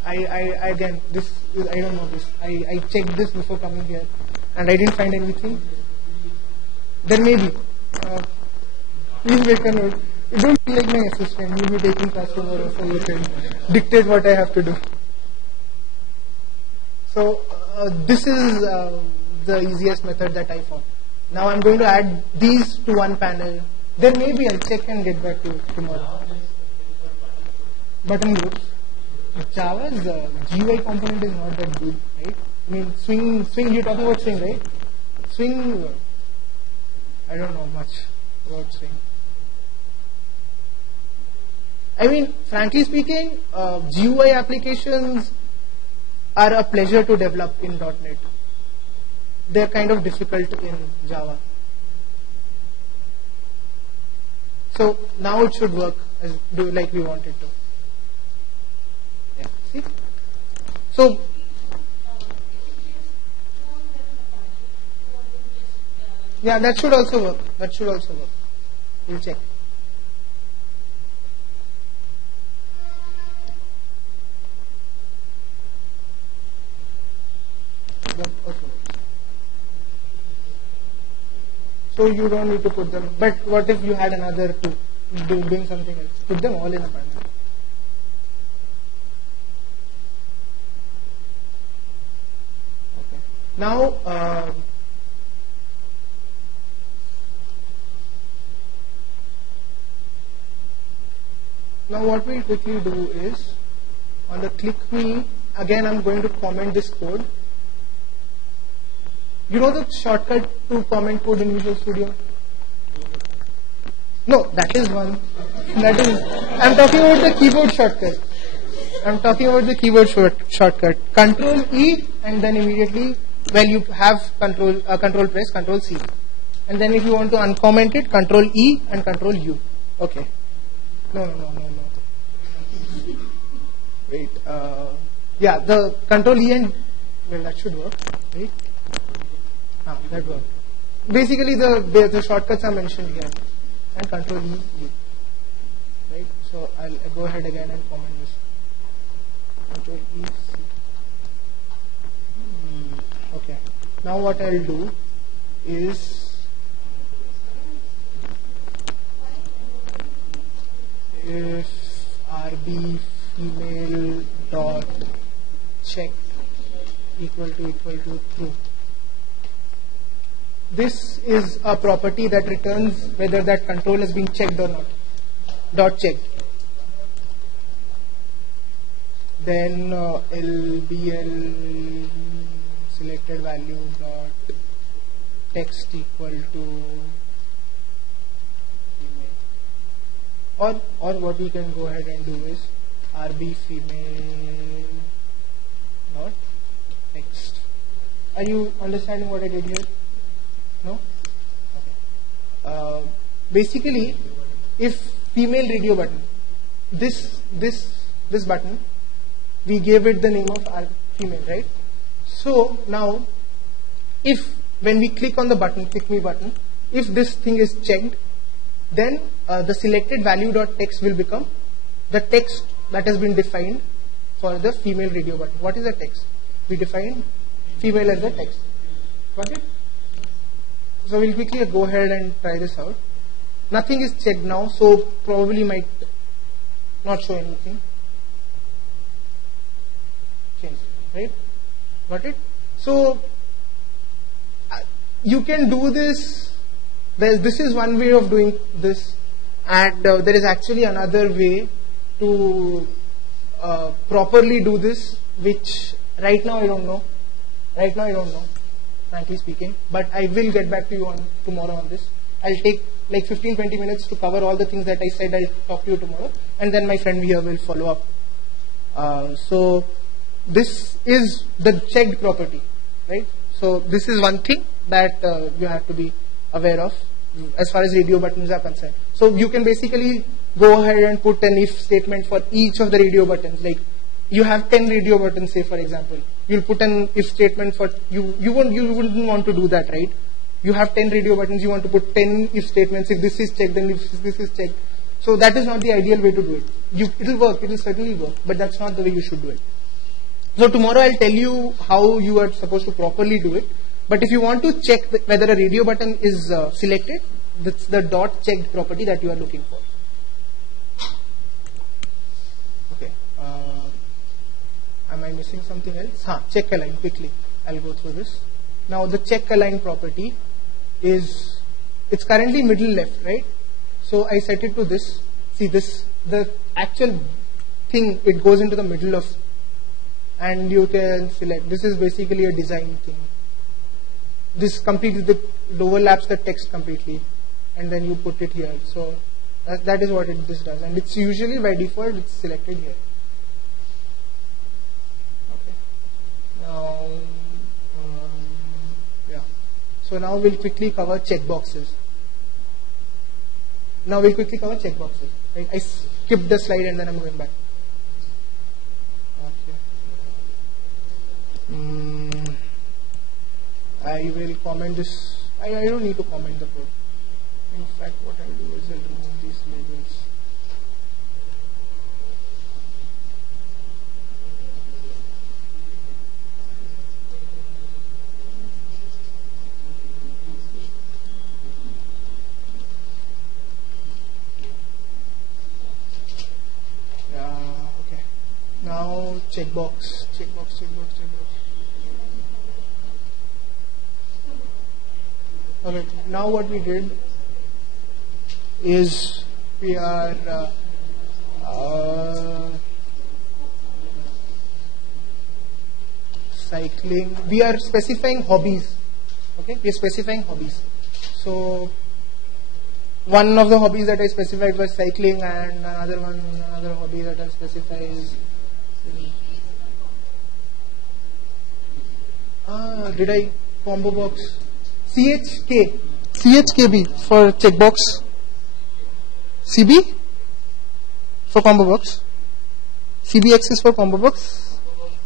I again, this is, I don't know this. I checked this before coming here, and I didn't find anything. There may be. Please make a note. You don't feel like my assistant. You'll be taking class tomorrow, so you can dictate what I have to do. So this is the easiest method that I found. Now I'm going to add these to one panel. There may be, I'll check and get back to you tomorrow. Button groups. Java's GUI component is not that good, right? I mean, swing, you're talking about swing, right? Swing, I don't know much about swing. I mean, frankly speaking, GUI applications are a pleasure to develop in .NET. They're kind of difficult in Java. So now it should work like we want it to. Yeah, see? So yeah, that should also work. That should also work. We'll check. That also works. So you don't need to put them. But what if you had another two doing something else? Put them all in a panel. Okay. Now, Now what we'll quickly do is, on the click me, again I'm going to comment this code. You know the shortcut to comment code in Visual Studio? No, that is one. I'm talking about the keyboard shortcut. Shortcut. Control E and then immediately, when you have control press, Control C. And then if you want to uncomment it, Control E and Control U. Okay. No. Wait. Yeah, the Control E and, well, that should work. Wait. That worked. Basically, the shortcuts are mentioned here. And Control E, U. Right? So I'll go ahead again and comment this. Control E, C. Okay. Now what I'll do is, if RB female dot check equal to true. This is a property that returns whether that control has been checked or not. Dot checked. Then LBL selected value dot text equal to female. Or what we can go ahead and do is RB female dot text. Are you understanding what I did here? No? Okay. Basically, if female radio button, this button, we gave it the name of our female, right? So now, if when we click on the button, click me button, if this thing is checked, then the selected value dot text will become the text that has been defined for the female radio button. What is the text? We defined female as the text. Got it? So we'll quickly go ahead and try this out. Nothing is checked now, so probably might not show anything. Change, right? Got it? So you can do this. This is one way of doing this, and there is actually another way to properly do this, which right now I don't know. Frankly speaking, but I will get back to you on tomorrow on this. I'll take like 15-20 minutes to cover all the things that I said. I'll talk to you tomorrow, and then my friend here will follow up. So this is the checked property, right? So this is one thing that you have to be aware of as far as radio buttons are concerned. So you can basically go ahead and put an if statement for each of the radio buttons. Like you have 10 radio buttons, say for example. You'll put an if statement for you wouldn't want to do that, right? You have 10 radio buttons, you want to put 10 if statements. If this is checked, then if this is checked. So that is not the ideal way to do it. It'll work, it'll certainly work, but that's not the way you should do it. So tomorrow I'll tell you how you are supposed to properly do it. But if you want to check whether a radio button is selected, that's the dot checked property that you are looking for. Okay. Am I missing something else? Check align quickly. I'll go through this. Now the check align property is, it's currently middle left, right? So I set it to this. See this, the actual thing, it goes into the middle of, and you can select. This is basically a design thing. This completely overlaps the text completely, and then you put it here. So that is what this does, and it's usually by default it's selected here. Now, yeah. So now we'll quickly cover checkboxes. Right? I skipped the slide and then I'm going back. Okay. I will comment this. I don't need to comment the code. In fact, what I'll do is I'll remove these labels. Okay. Now checkbox. Okay. Now what we did is we are Cycling. We are specifying hobbies. Okay, we are specifying hobbies. So one of the hobbies that I specified was cycling, and another hobby that I specified is. Did I combo box? CHKB for checkbox. CB for combo box. CBX is for combo box,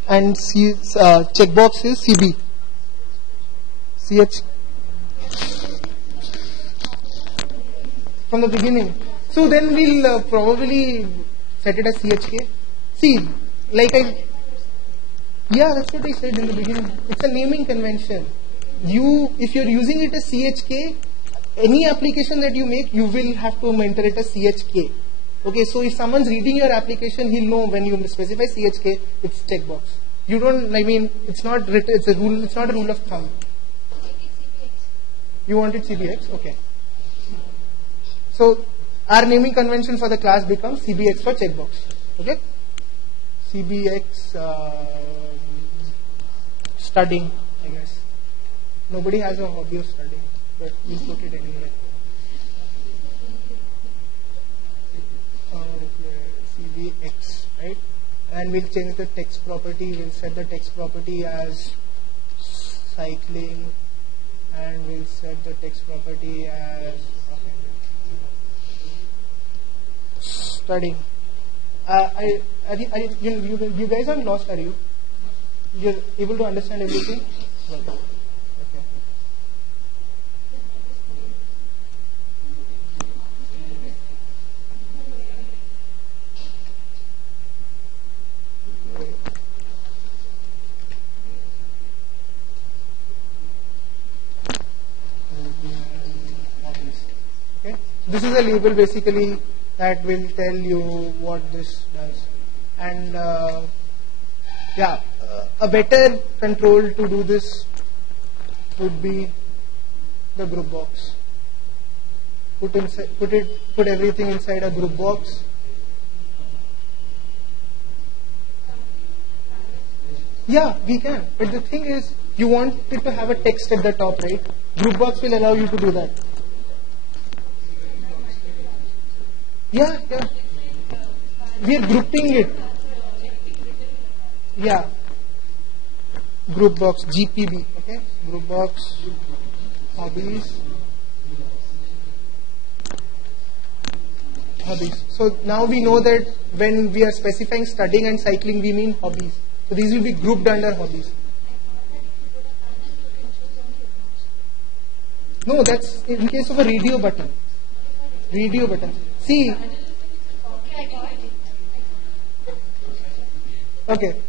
and checkbox is CB. CH from the beginning. So then we'll probably set it as CHK. See, that's what I said in the beginning. It's a naming convention. If you're using it as CHK, any application that you make, you will have to enter it as CHK. Okay, so if someone's reading your application, he'll know when you specify CHK, it's checkbox. You don't, it's not written, it's a rule, it's not a rule of thumb. You want it CBX? Okay. So, our naming convention for the class becomes CBX for checkbox. Okay? CBX studying, I guess. Nobody has a hobby of studying, but we'll put it anyway. CBX, right? And we'll change the text property. We'll set the text property as cycling, and we'll set the text property as studying. You guys aren't lost, are you? You're able to understand everything? Well, okay. Okay. This is a label basically that will tell you what this does. And a better control to do this would be the group box. Put everything inside a group box. Yeah, we can. But the thing is, you want it to have a text at the top, right? Group box will allow you to do that. Yeah. We are grouping it. Yeah. Group box, GPB. Okay. Group box, hobbies. So now we know that when we are specifying studying and cycling, we mean hobbies. So these will be grouped under hobbies. No, that's in case of a radio button. Radio button. See. Okay.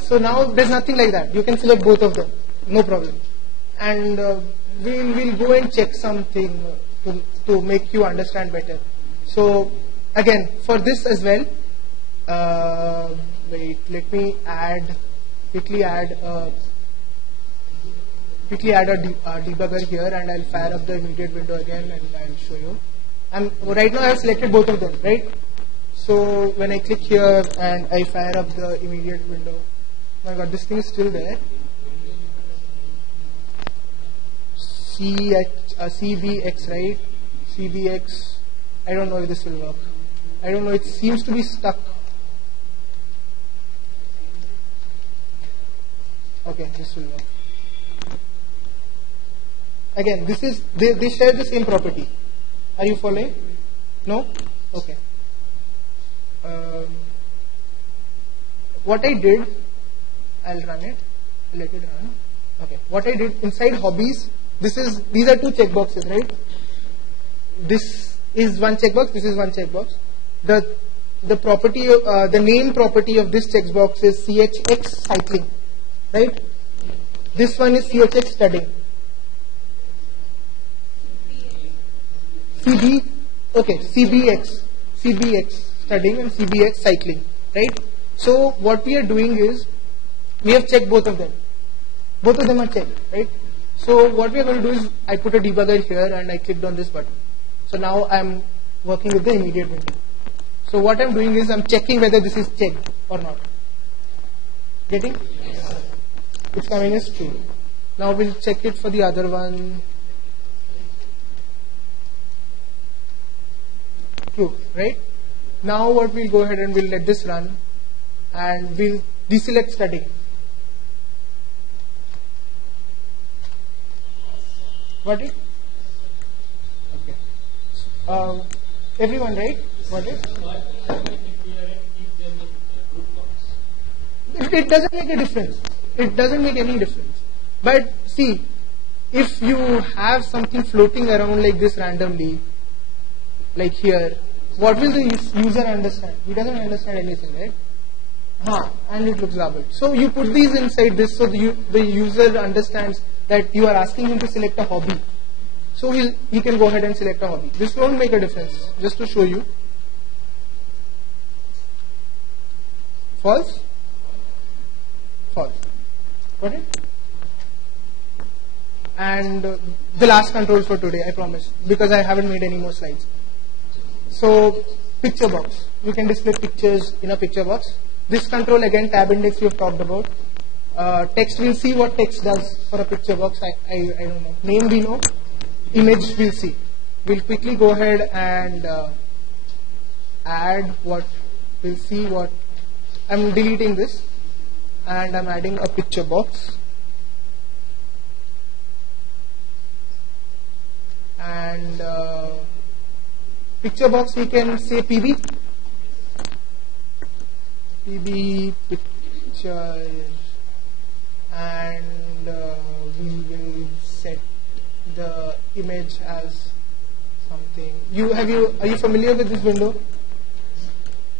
So now there's nothing like that. You can select both of them. No problem. And we'll go and check something to make you understand better. So again, for this as well, wait, let me quickly add a debugger here, and I'll fire up the immediate window again, and I'll show you. And right now I've selected both of them, right? So when I click here and I fire up the immediate window, oh my god, this thing is still there. CBX, right? CBX. I don't know if this will work. I don't know, it seems to be stuck. Okay, this will work. Again, they share the same property. Are you following? No? Okay. What I did, I'll run it. Let it run. Okay. What I did inside hobbies, these are two checkboxes, right? This is one checkbox. This is one checkbox. The property, the name property of this checkbox is CHX cycling, right? This one is CHX studying. CBX studying and CBX cycling, right? So what we are doing is, we have checked both of them. Both of them are checked, right? So what we are going to do is, I put a debugger here and I clicked on this button. So now I'm working with the immediate window. So what I'm doing is I'm checking whether this is checked or not. Getting? It's coming as true. Now we'll check it for the other one. True, right? Now what we'll go ahead and we'll let this run and we'll deselect study. Got it? Okay. Everyone, right? Got it? It doesn't make a difference. It doesn't make any difference. But see, if you have something floating around like this randomly, like here, what will the user understand? He doesn't understand anything, right? And it looks garbage. So you put these inside this so the user understands that you are asking him to select a hobby. So he can go ahead and select a hobby. This won't make a difference. Just to show you. False? False. Got it? And the last control for today, I promise, because I haven't made any more slides. So, picture box. You can display pictures in a picture box. This control again, tab index we have talked about. Text, we'll see what text does for a picture box. I don't know. Name we know. Image we'll see. We'll quickly go ahead and add what, we'll see what, I'm deleting this and I'm adding a picture box. And picture box we can say PB picture, and we will set the image as something. Are you familiar with this window?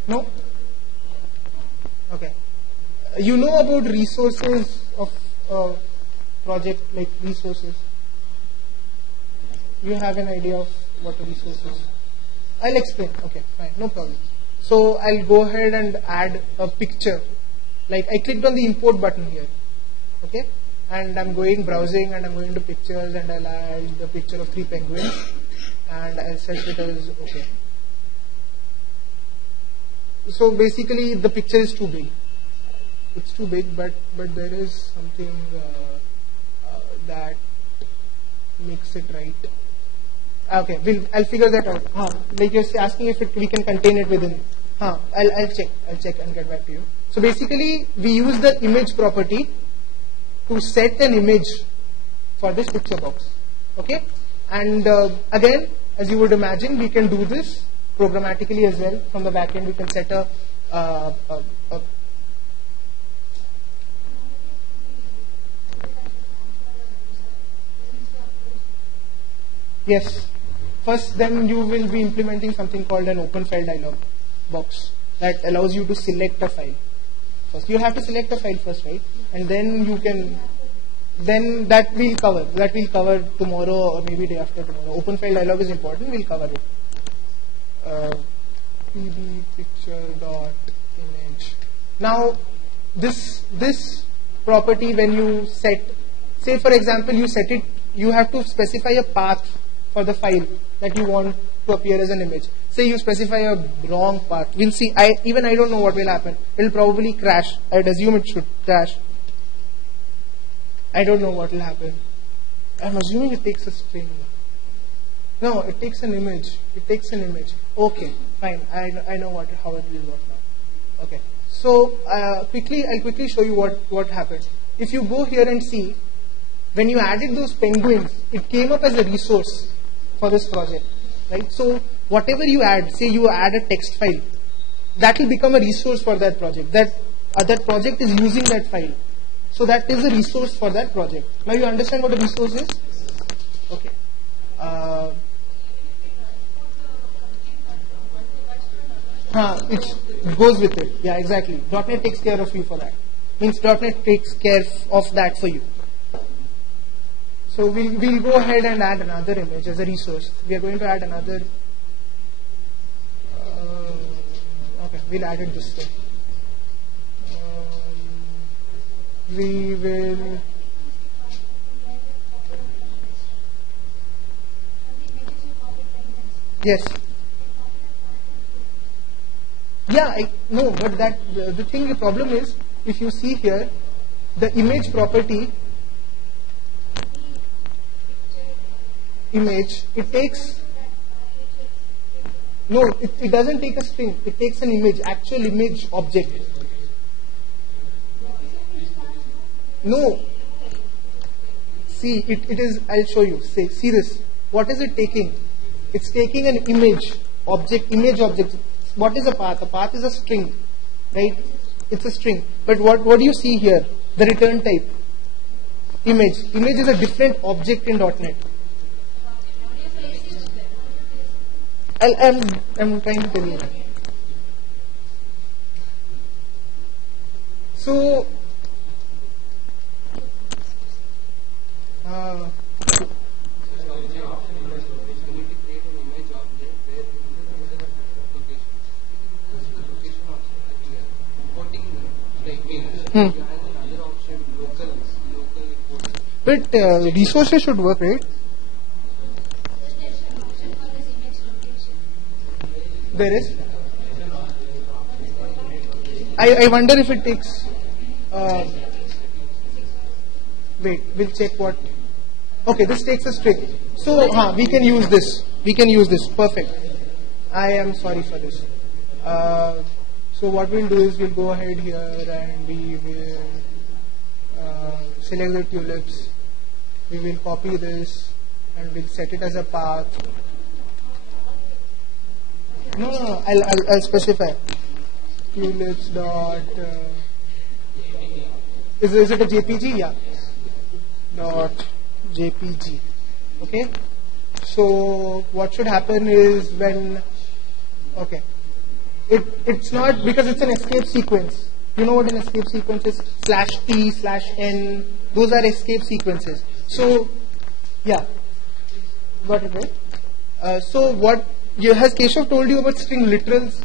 No? Okay. You know about resources of project, like resources? You have an idea of what a resource is? I'll explain. Okay, fine, no problem. So I'll go ahead and add a picture. Like I clicked on the import button here. Okay? And I'm going browsing and I'm going to pictures and I'll add the picture of 3 penguins and I'll set it as okay. So basically the picture is too big. It's too big, but there is something that makes it right. Okay, I'll figure that out. Like you're asking if we can contain it within. I'll check and get back to you. So basically, we use the image property to set an image for this picture box. Okay, and again, as you would imagine, we can do this programmatically as well. From the back end, we can set a yes. First, then you will be implementing something called an open file dialog box that allows you to select a file. First, you have to select a file first, right? And then you can, then that we'll cover. That we'll cover tomorrow or maybe day after tomorrow. Open file dialog is important. We'll cover it. pb picture dot image. Now, this property when you set, say for example, you set it, you have to specify a path for the file that you want to appear as an image. Say you specify a wrong path. We'll see. I don't know what will happen. It will probably crash. I'd assume it should crash. I don't know what will happen. I'm assuming it takes a string. No, it takes an image. It takes an image. Okay, fine. I know how it will work now. Okay. So I'll quickly show you what happened. If you go here and see, when you added those penguins, it came up as a resource for this project, right? So whatever you add, say you add a text file, that will become a resource for that project. That project is using that file. So that is a resource for that project. Now you understand what a resource is? Okay. It goes with it. Yeah, exactly. .NET takes care of you for that. Means .NET takes care of that for you. So we'll go ahead and add another image as a resource. We are going to add another. Okay, we'll add it this way. We will. Yes. Yeah, no, but the thing, the problem is, if you see here, the image property, it takes, no, it doesn't take a string, it takes an image, actual image object. No, see, it is, I'll show you, see this, what is it taking? It's taking an image object. What is a path? A path is a string, right? It's a string. But what do you see here? The return type. Image. Image is a different object in .NET. I'm trying to tell you. So, but resources should work, right? There is. I wonder if it takes. Wait, we'll check what. Okay, this takes a string. So, we can use this. Perfect. I am sorry for this. So what we'll do is we'll go ahead here and we will select the tulips. We will copy this and we'll set it as a path. No, I'll specify. Tulips dot. Is it a JPG? Yeah. Dot JPG. Okay. So what should happen is when. Okay. It's not, because it's an escape sequence. You know what an escape sequence is? /t/n. Those are escape sequences. So, yeah. Got it, right? So what has Keshav told you about string literals?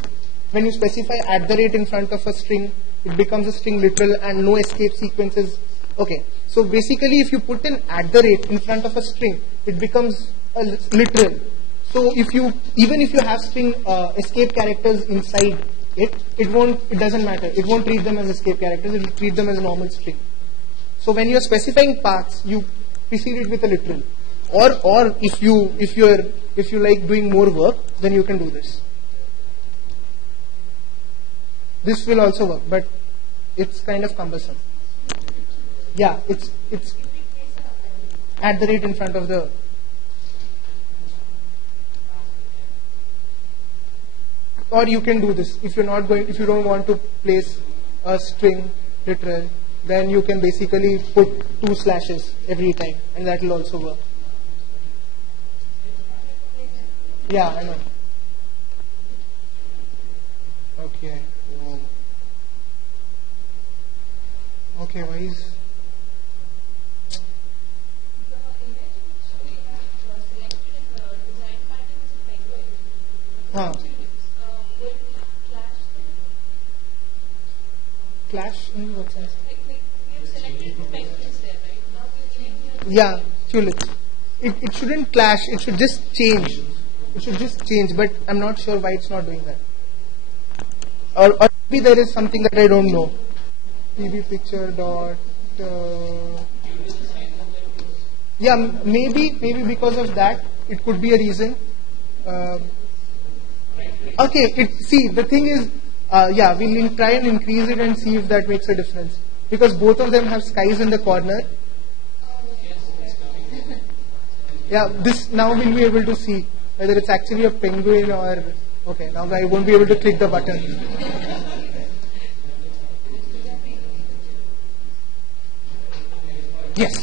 When you specify @ in front of a string, it becomes a string literal and no escape sequences. Okay. So basically, if you put an @ in front of a string, it becomes a literal. So even if you have string escape characters inside it doesn't matter. It won't treat them as escape characters. It will treat them as a normal string. So when you are specifying paths, you precede it with a literal. Or if you like doing more work, then you can do this. This will also work, but it's kind of cumbersome. Yeah, it's @ in front of the. Or you can do this. If you don't want to place a string literal, then you can basically put 2 slashes every time, and that will also work. Yeah, I know. Okay. Whoa. Okay, why is? Huh. Clash in what sense? Yeah, tulips. It shouldn't clash. It should just change. But I'm not sure why it's not doing that. Or maybe there is something that I don't know. PB picture dot. Yeah, maybe because of that, it could be a reason. Okay, see, the thing is, yeah, we'll try and increase it and see if that makes a difference. Because both of them have skies in the corner. Yeah, this now we'll be able to see whether it's actually a penguin or. Okay, now I won't be able to click the button. Yes,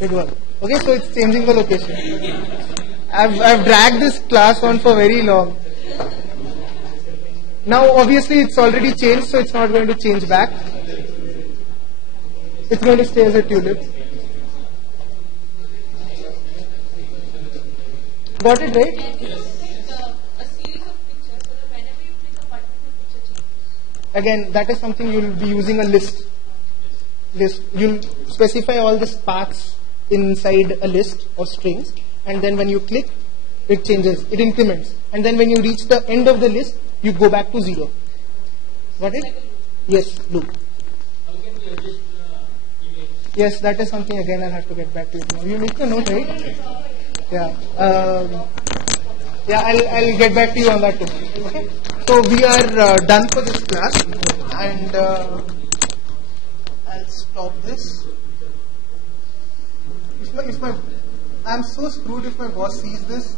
it worked. Okay, so it's changing the location. I've dragged this class on for very long. Now obviously it's already changed, so it's not going to change back. It's going to stay as a tulip. Got it right? Again, that is something you'll be using a list. You'll specify all these paths inside a list of strings, and then when you click, it changes, it increments, and then when you reach the end of the list, you go back to 0. Got it? Yes, loop. How can we adjust the image? Yes, that is something again I'll have to get back to you. You make a note, right? Yeah. Yeah, I'll get back to you on that too. Okay. So we are done for this class, and I'll stop this. If my I'm so screwed if my boss sees this.